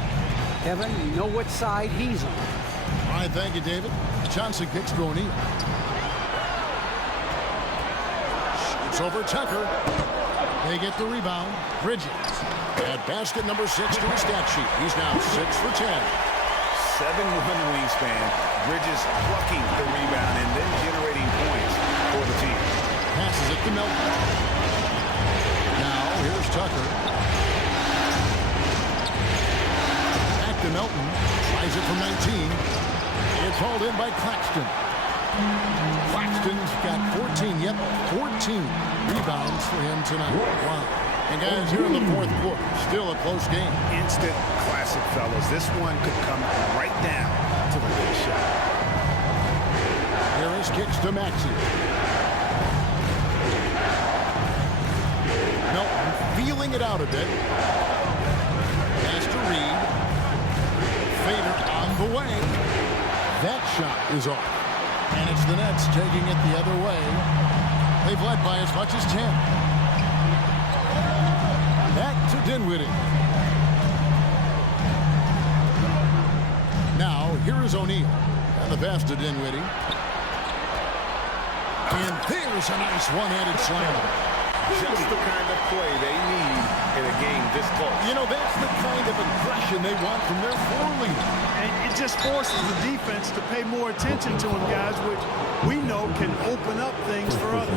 Kevin, you know what side he's on. All right, thank you, David. Johnson kicks to O'Neal. Shoots over Tucker. They get the rebound. Bridges. At basket number 6 to his stat sheet. He's now 6 for 10. 7-1 wingspan. Bridges plucking the rebound and then generating points for the team. Passes it to Melton. Now here's Tucker. Back to Melton. Tries it from 19. It's hauled in by Claxton. Claxton's got 14. Yep, 14 rebounds for him tonight. Wow. And guys, here in the fourth quarter, still a close game. Instant classic, fellas. This one could come right down to the big shot. Harris kicks to Maxey. Melton feeling it out a bit. Pass to Reed. Fader on the way. That shot is off. And it's the Nets taking it the other way. They've led by as much as 10. Back to Dinwiddie. Now, here is O'Neal. And the pass to Dinwiddie. And there's a nice one-handed slam. Just the kind of play they need in a game this close. You know, that's the kind of aggression they want from their floor leader. And it just forces the defense to pay more attention to him, guys, which we know can open up things for others.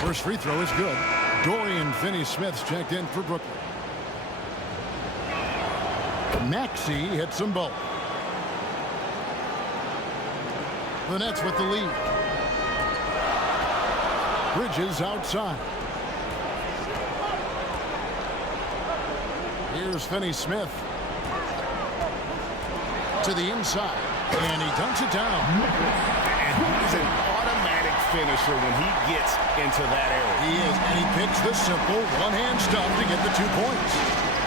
First free throw is good. Dorian Finney-Smith's checked in for Brooklyn. Maxey hits them both. The Nets with the lead. Bridges outside. Here's Finney-Smith to the inside, and he dunks it down. And he's an automatic finisher when he gets into that area. He is, and he picks the simple one-hand stuff to get the 2 points.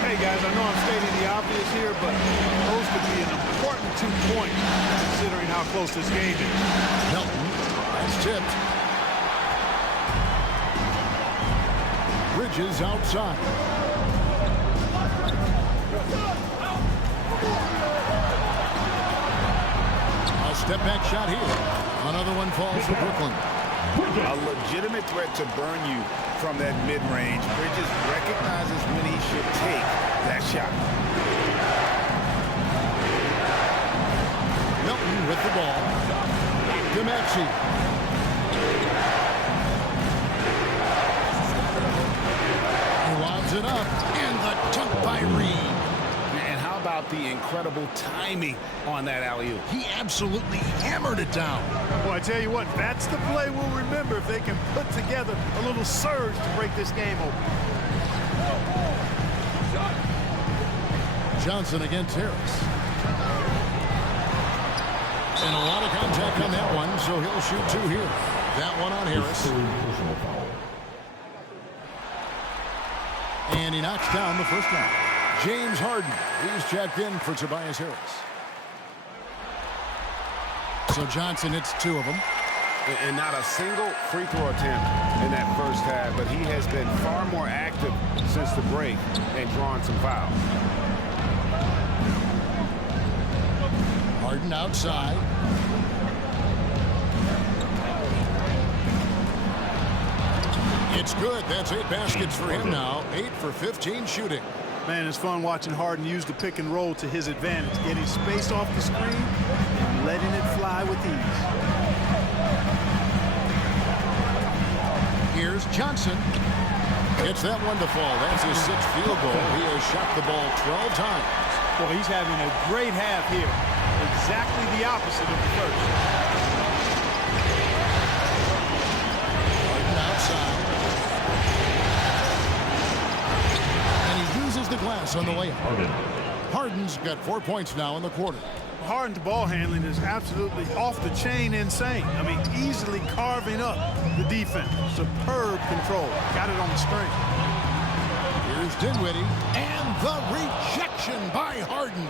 Hey, guys, I know I'm stating the obvious here, but those could be an important 2 points considering how close this game is. Melton is tipped. Bridges outside. A step-back shot here. Another one falls for Brooklyn. A legitimate threat to burn you from that mid-range. Bridges recognizes when he should take that shot. Melton with the ball. To Maxey. He lobs it up. And the dunk by Reed. And how about the incredible timing on that alley-oop? He absolutely hammered it down. Well, I tell you what, that's the play we'll remember if they can put together a little surge to break this game open. Johnson against Harris. And a lot of contact on that one, so he'll shoot 2 here. That one on Harris. And he knocks down the first one. James Harden, he's checked in for Tobias Harris. So Johnson hits 2 of them. And not a single free throw attempt in that first half, but he has been far more active since the break and drawn some fouls. Harden outside. It's good. That's 8 baskets for him now. 8 for 15 shooting. Man, it's fun watching Harden use the pick and roll to his advantage, getting space off the screen and letting it fly with ease. Here's Johnson. It's that one to fall. That's his 6th field goal. He has shot the ball 12 times. Well, he's having a great half here. Exactly the opposite of the first. Harden outside. The glass on the layup. Harden's got 4 points now in the quarter. Harden's ball handling is absolutely off the chain insane. I mean, easily carving up the defense. Superb control. Got it on the string. Here's Dinwiddie. And the rejection by Harden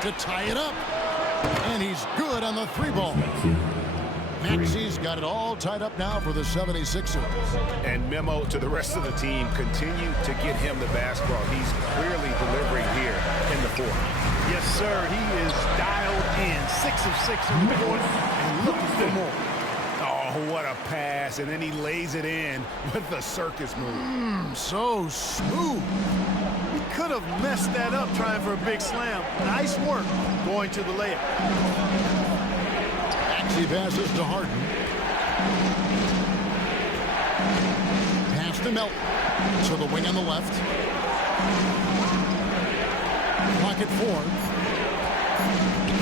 to tie it up. And he's good on the 3-ball. Maxey's got it all tied up now for the 76ers. And memo to the rest of the team, continue to get him the basketball. He's clearly delivering here in the 4th. Yes, sir. He is dialed in. 6 of 6 in the quarter and looking for more. Oh, what a pass. And then he lays it in with the circus move. So smooth. He could have messed that up trying for a big slam. Nice work going to the layup. He passes to Harden. Pass to Melton. To the wing on the left. Clock at 4.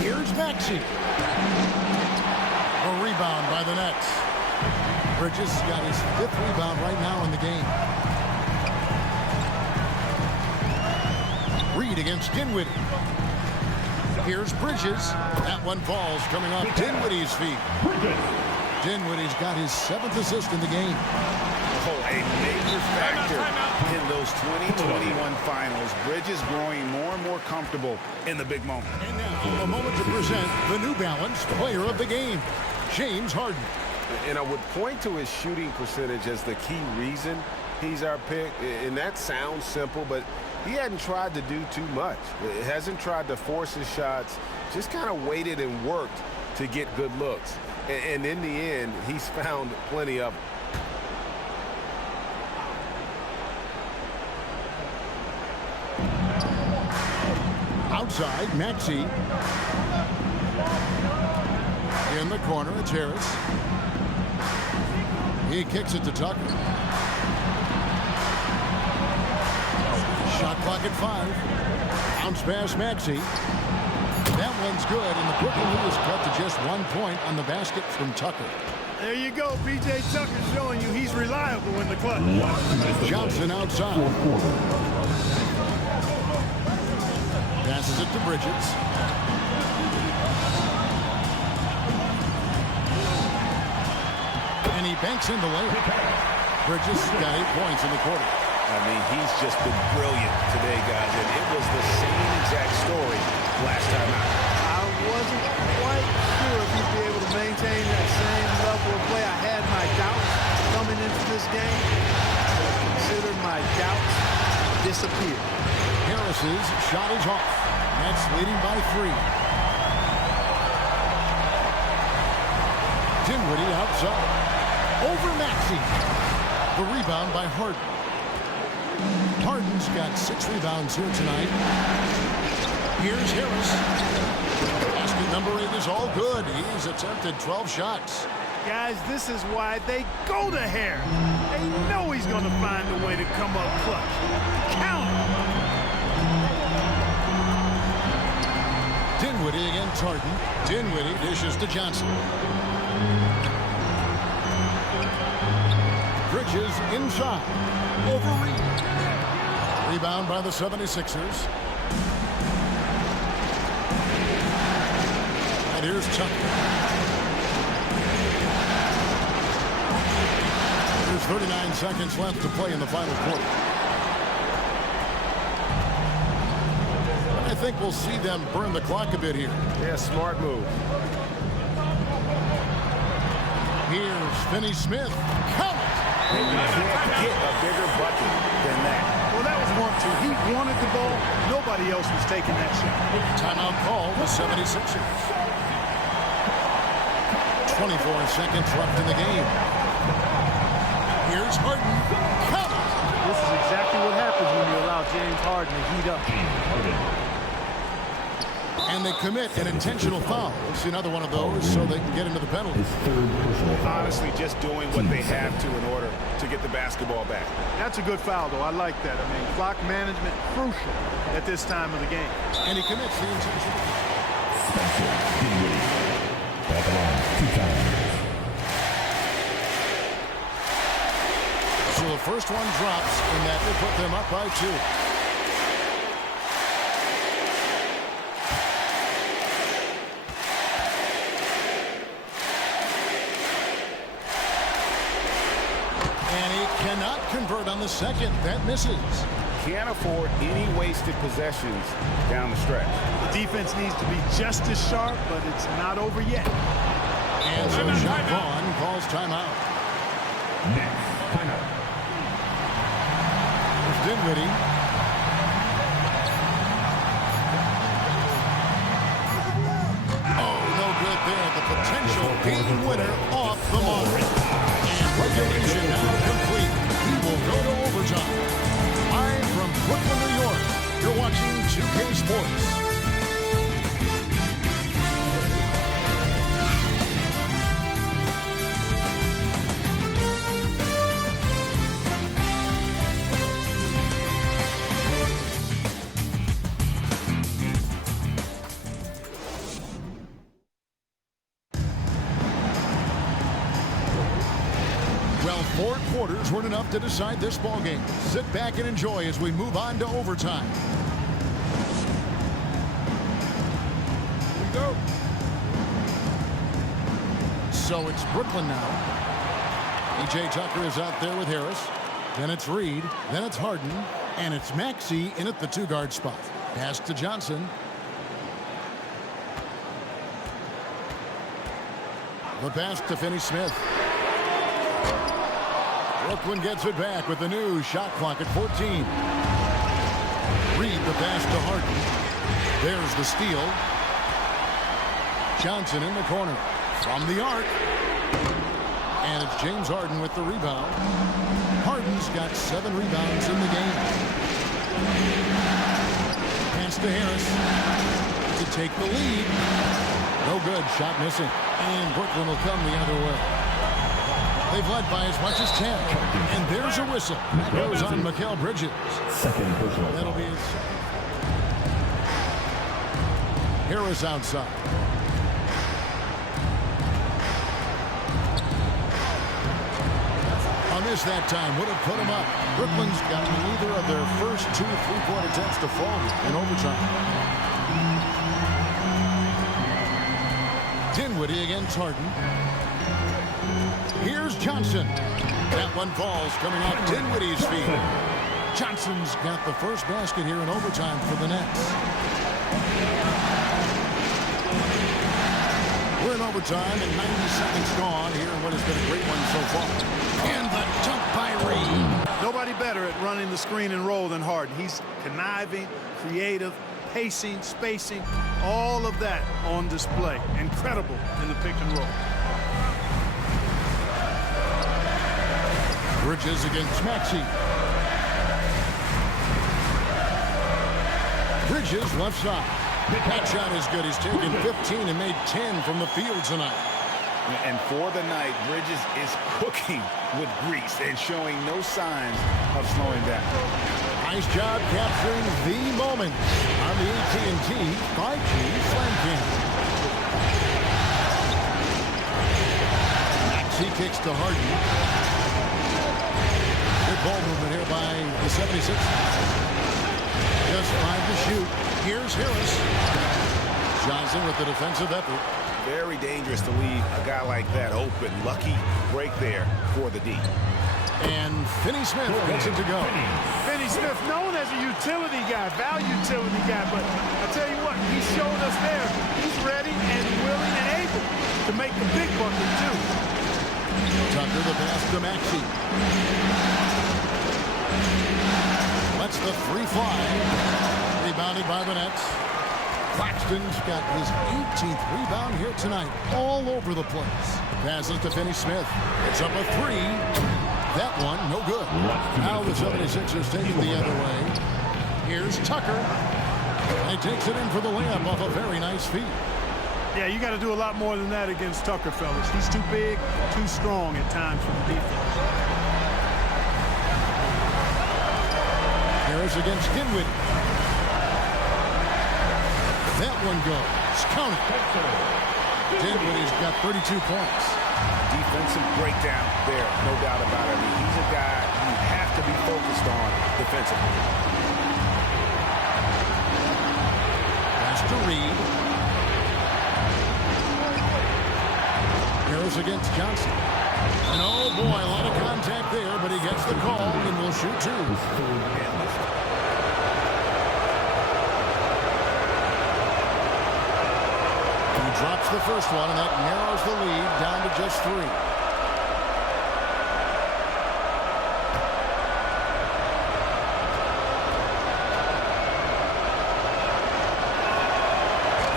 Here's Maxey. A rebound by the Nets. Bridges got his 5th rebound right now in the game. Reed against Dinwiddie. Here's Bridges. That one falls coming off Dinwiddie's feet. Dinwiddie's got his 7th assist in the game. Oh, a major factor in those 2021 finals. Bridges growing more and more comfortable in the big moment. And now, a moment to present the New Balance Player of the Game, James Harden. And I would point to his shooting percentage as the key reason he's our pick. And that sounds simple, but he hadn't tried to do too much. He hasn't tried to force his shots, just kind of waited and worked to get good looks. And in the end, he's found plenty of them. Outside, Maxey. In the corner, it's Harris. He kicks it to Tucker. Shot clock at 5. Bounce pass Maxey. That one's good, and the Brooklyn lead is cut to just 1 point on the basket from Tucker. There you go. P.J. Tucker showing you he's reliable in the clutch. Johnson outside. Passes it to Bridges. And he banks in the layup. Bridges got 8 points in the quarter. I mean, he's just been brilliant today, guys, and it was the same exact story last time out. I wasn't quite sure if he'd be able to maintain that same level of play. I had my doubts coming into this game. Consider my doubts disappear. Harris's shot is off. Nets leading by 3. Dinwiddie outside. Over Maxey. The rebound by Harden. Harden's got 6 rebounds here tonight. Here's Harris. Basket number 8 is all good. He's attempted 12 shots. Guys, this is why they go to Harris. They know he's going to find a way to come up clutch. Count him. Dinwiddie against Harden. Dinwiddie dishes to Johnson. Bridges inside. Over Reed. Rebound by the 76ers. And here's Tucker. There's 39 seconds left to play in the final quarter. I think we'll see them burn the clock a bit here. Yeah, smart move. Here's Finney-Smith. Count it! And you can't get a bigger bucket than that. Well, that was 1-2. He wanted the ball. Nobody else was taking that shot. Timeout call, the 76ers. 24 seconds left in the game. Here's Harden. Count it! This is exactly what happens when you allow James Harden to heat up. And they commit an intentional foul. It's another one of those so they can get into the penalty. Honestly, just doing what they have to in order to get the basketball back. That's a good foul, though. I like that. I mean, clock management crucial at this time of the game. And he commits the intentional. Back on 2 times. So the first one drops, and that will put them up by 2. Cannot convert on the second. That misses. Can't afford any wasted possessions down the stretch. The defense needs to be just as sharp, but it's not over yet. And so Shot Vaughn calls timeout. Next, timeout. There's Dinwiddie. Oh, no good there. The potential game winner off the mark. And regulation now complete. We will go to overtime. Live from Brooklyn, New York, you're watching 2K Sports. Well, 4 quarters weren't enough to decide this ballgame. Sit back and enjoy as we move on to overtime. Here we go. So it's Brooklyn now. P.J. Tucker is out there with Harris. Then it's Reed. Then it's Harden. And it's Maxey in at the 2-guard spot. Pass to Johnson. The pass to Finney-Smith. Brooklyn gets it back with the new shot clock at 14. Reed the pass to Harden. There's the steal. Johnson in the corner. From the arc. And it's James Harden with the rebound. Harden's got 7 rebounds in the game. Pass to Harris to take the lead. No good. Shot missing. And Brooklyn will come the other way. They've led by as much as 10. And there's a whistle. That goes on Mikal Bridges. Second personal. That'll be his second. Harris outside. A miss that time would have put him up. Brooklyn's got neither of their first 2 3-point attempts to fall in overtime. Dinwiddie against Harden. Here's Johnson. That one falls coming off Dinwiddie's feet. Johnson's got the first basket here in overtime for the Nets. We're in overtime and 90 seconds gone here in what has been a great one so far. And the dunk by Reed. Nobody better at running the screen and roll than Harden. He's conniving, creative, pacing, spacing, all of that on display. Incredible in the pick and roll. Bridges against Maxey. Bridges left side. That shot is good. He's taken 15 and made 10 from the field tonight. And for the night, Bridges is cooking with grease and showing no signs of slowing down. Nice job capturing the moment on the AT&T 5G Slam Cam. Maxey kicks to Harden. Good ball movement here by the 76ers. Just 5 to shoot. Here's Harris. Johnson with the defensive effort. Very dangerous to leave a guy like that open. Lucky break there for the D. And Finney Smith gets it to go. Finney Smith, known as a utility guy, value utility guy, but I tell you what, he showed us there. He's ready and willing and able to make the big bucket too. Tucker the pass to Maxey. Lets the 3 fly. Rebounded by the Nets. Claxton's got his 18th rebound here tonight. All over the place. Passes to Finney Smith. It's up a 3. That one, no good. Now the 76ers take it the other way. Here's Tucker. And he takes it in for the layup off a very nice feed. Yeah, you got to do a lot more than that against Tucker, fellas. He's too big, too strong at times for the defense. Harris against Dinwiddie. That one goes. Count it. Dinwiddie's got 32 points. Defensive breakdown there, no doubt about it. I mean, he's a guy you have to be focused on defensively. Pass to Reed. Harris against Johnson. And oh boy, a lot of contact there, but he gets the call and will shoot 2. Drops the first one, and that narrows the lead down to just 3.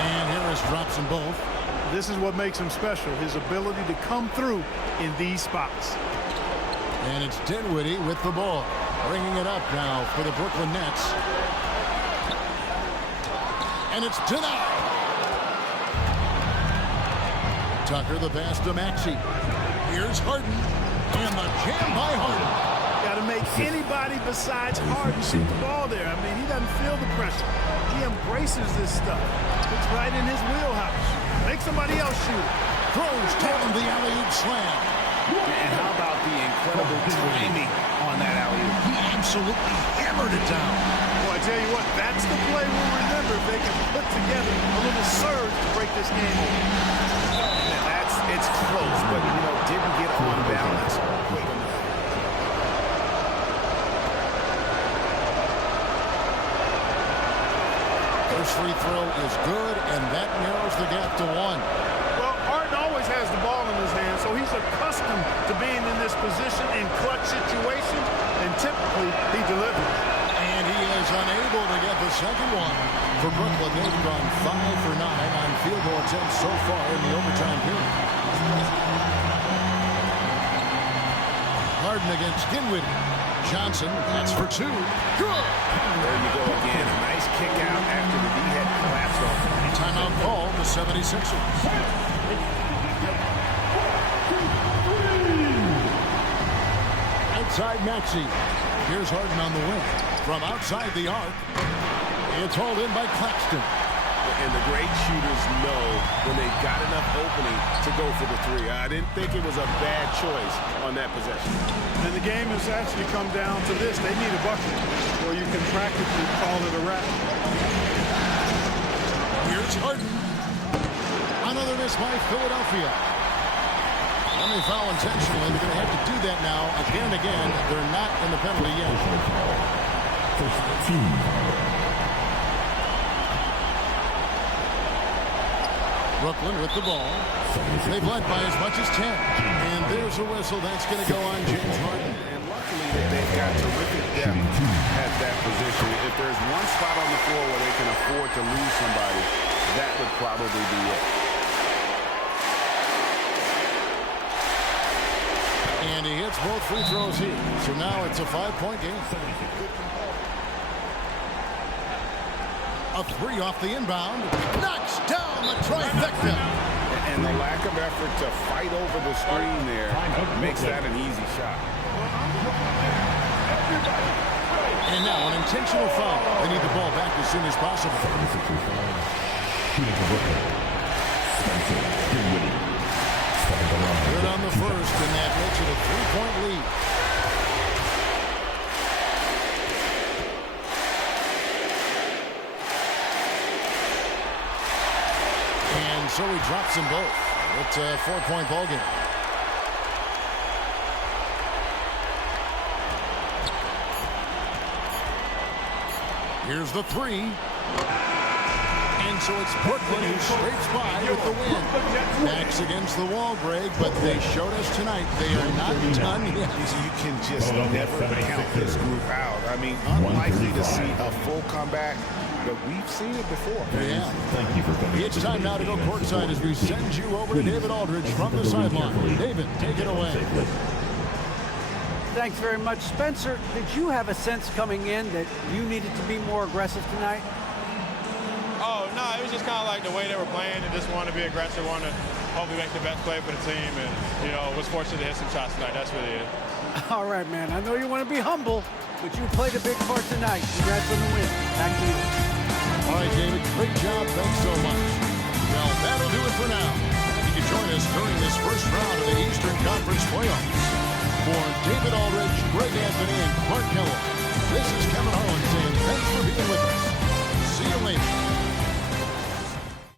And Harris drops them both. This is what makes him special, his ability to come through in these spots. And it's Dinwiddie with the ball. Bringing it up now for the Brooklyn Nets. And it's denied. Tucker the pass to Maxey. Here's Harden. And the jam by Harden. Got to make anybody besides Harden shoot the ball there. I mean, he doesn't feel the pressure. He embraces this stuff. It's right in his wheelhouse. Make somebody else shoot it. Throws down the alley-oop slam. And how about the incredible timing on that alley-oop? He absolutely hammered it down. Well, I tell you what, that's the play we'll remember if they can put together a little surge to break this game open. It's close, but, didn't get on balance quick enough. First free throw is good, and that narrows the gap to 1. Well, Harden always has the ball in his hand, so he's accustomed to being in this position in clutch situations, and typically he delivers. And he is unable to get the second one. For Brooklyn, they've gone 5 for 9 on field goal attempts so far in the overtime period. Harden against Dinwiddie. Johnson, that's for 2. Good! There you go again. A nice kick out after the D had collapsed on him. Timeout call, the 76ers. outside Maxey. Here's Harden on the wing. From outside the arc, it's hauled in by Claxton. And the great shooters know when they've got enough opening to go for the three. I didn't think it was a bad choice on that possession. And the game has actually come down to this. They need a bucket, or you can practically call it a wrap. Here's Harden. Another miss by Philadelphia. And they foul intentionally. They're going to have to do that now again and again. They're not in the penalty yet. First team. Brooklyn with the ball. They've led by as much as 10. And there's a whistle. That's going to go on James Harden. And luckily they've got terrific depth at that position. If there's one spot on the floor where they can afford to lose somebody, that would probably be it. And he hits both free throws here. So now it's a 5-point game. A three off the inbound. Knocks down the trifecta. And the lack of effort to fight over the screen there makes that an easy shot. And now an intentional foul. They need the ball back as soon as possible. Good on the first, and that makes it a 3-point lead. And so he drops them both. It's a 4-point ball game. Here's the three. And so it's Brooklyn who scrapes by with the win. Backs against the wall, Greg, but they showed us tonight they are not done yet. You can just never count this group out. I mean, unlikely to see a full comeback, but we've seen it before. Yeah. Thank you for coming. It's time now to go courtside as we send you over to David Aldridge from the sideline. David, take it away. Thanks very much, Spencer. Did you have a sense coming in that you needed to be more aggressive tonight? Oh, no, it was just kind of like the way they were playing and just wanted to be aggressive, wanted to hopefully make the best play for the team, and, you know, was fortunate to hit some shots tonight. That's really it. All right, man. I know you want to be humble, but you played a big part tonight. Congrats on the win. Back to you. All right, David. Great job. Thanks so much. Well, that'll do it for now. You can join us during this first round of the Eastern Conference playoffs. For David Aldridge, Greg Anthony, and Clark Kellogg, this is Kevin Harlan saying thanks for being with us. See you later.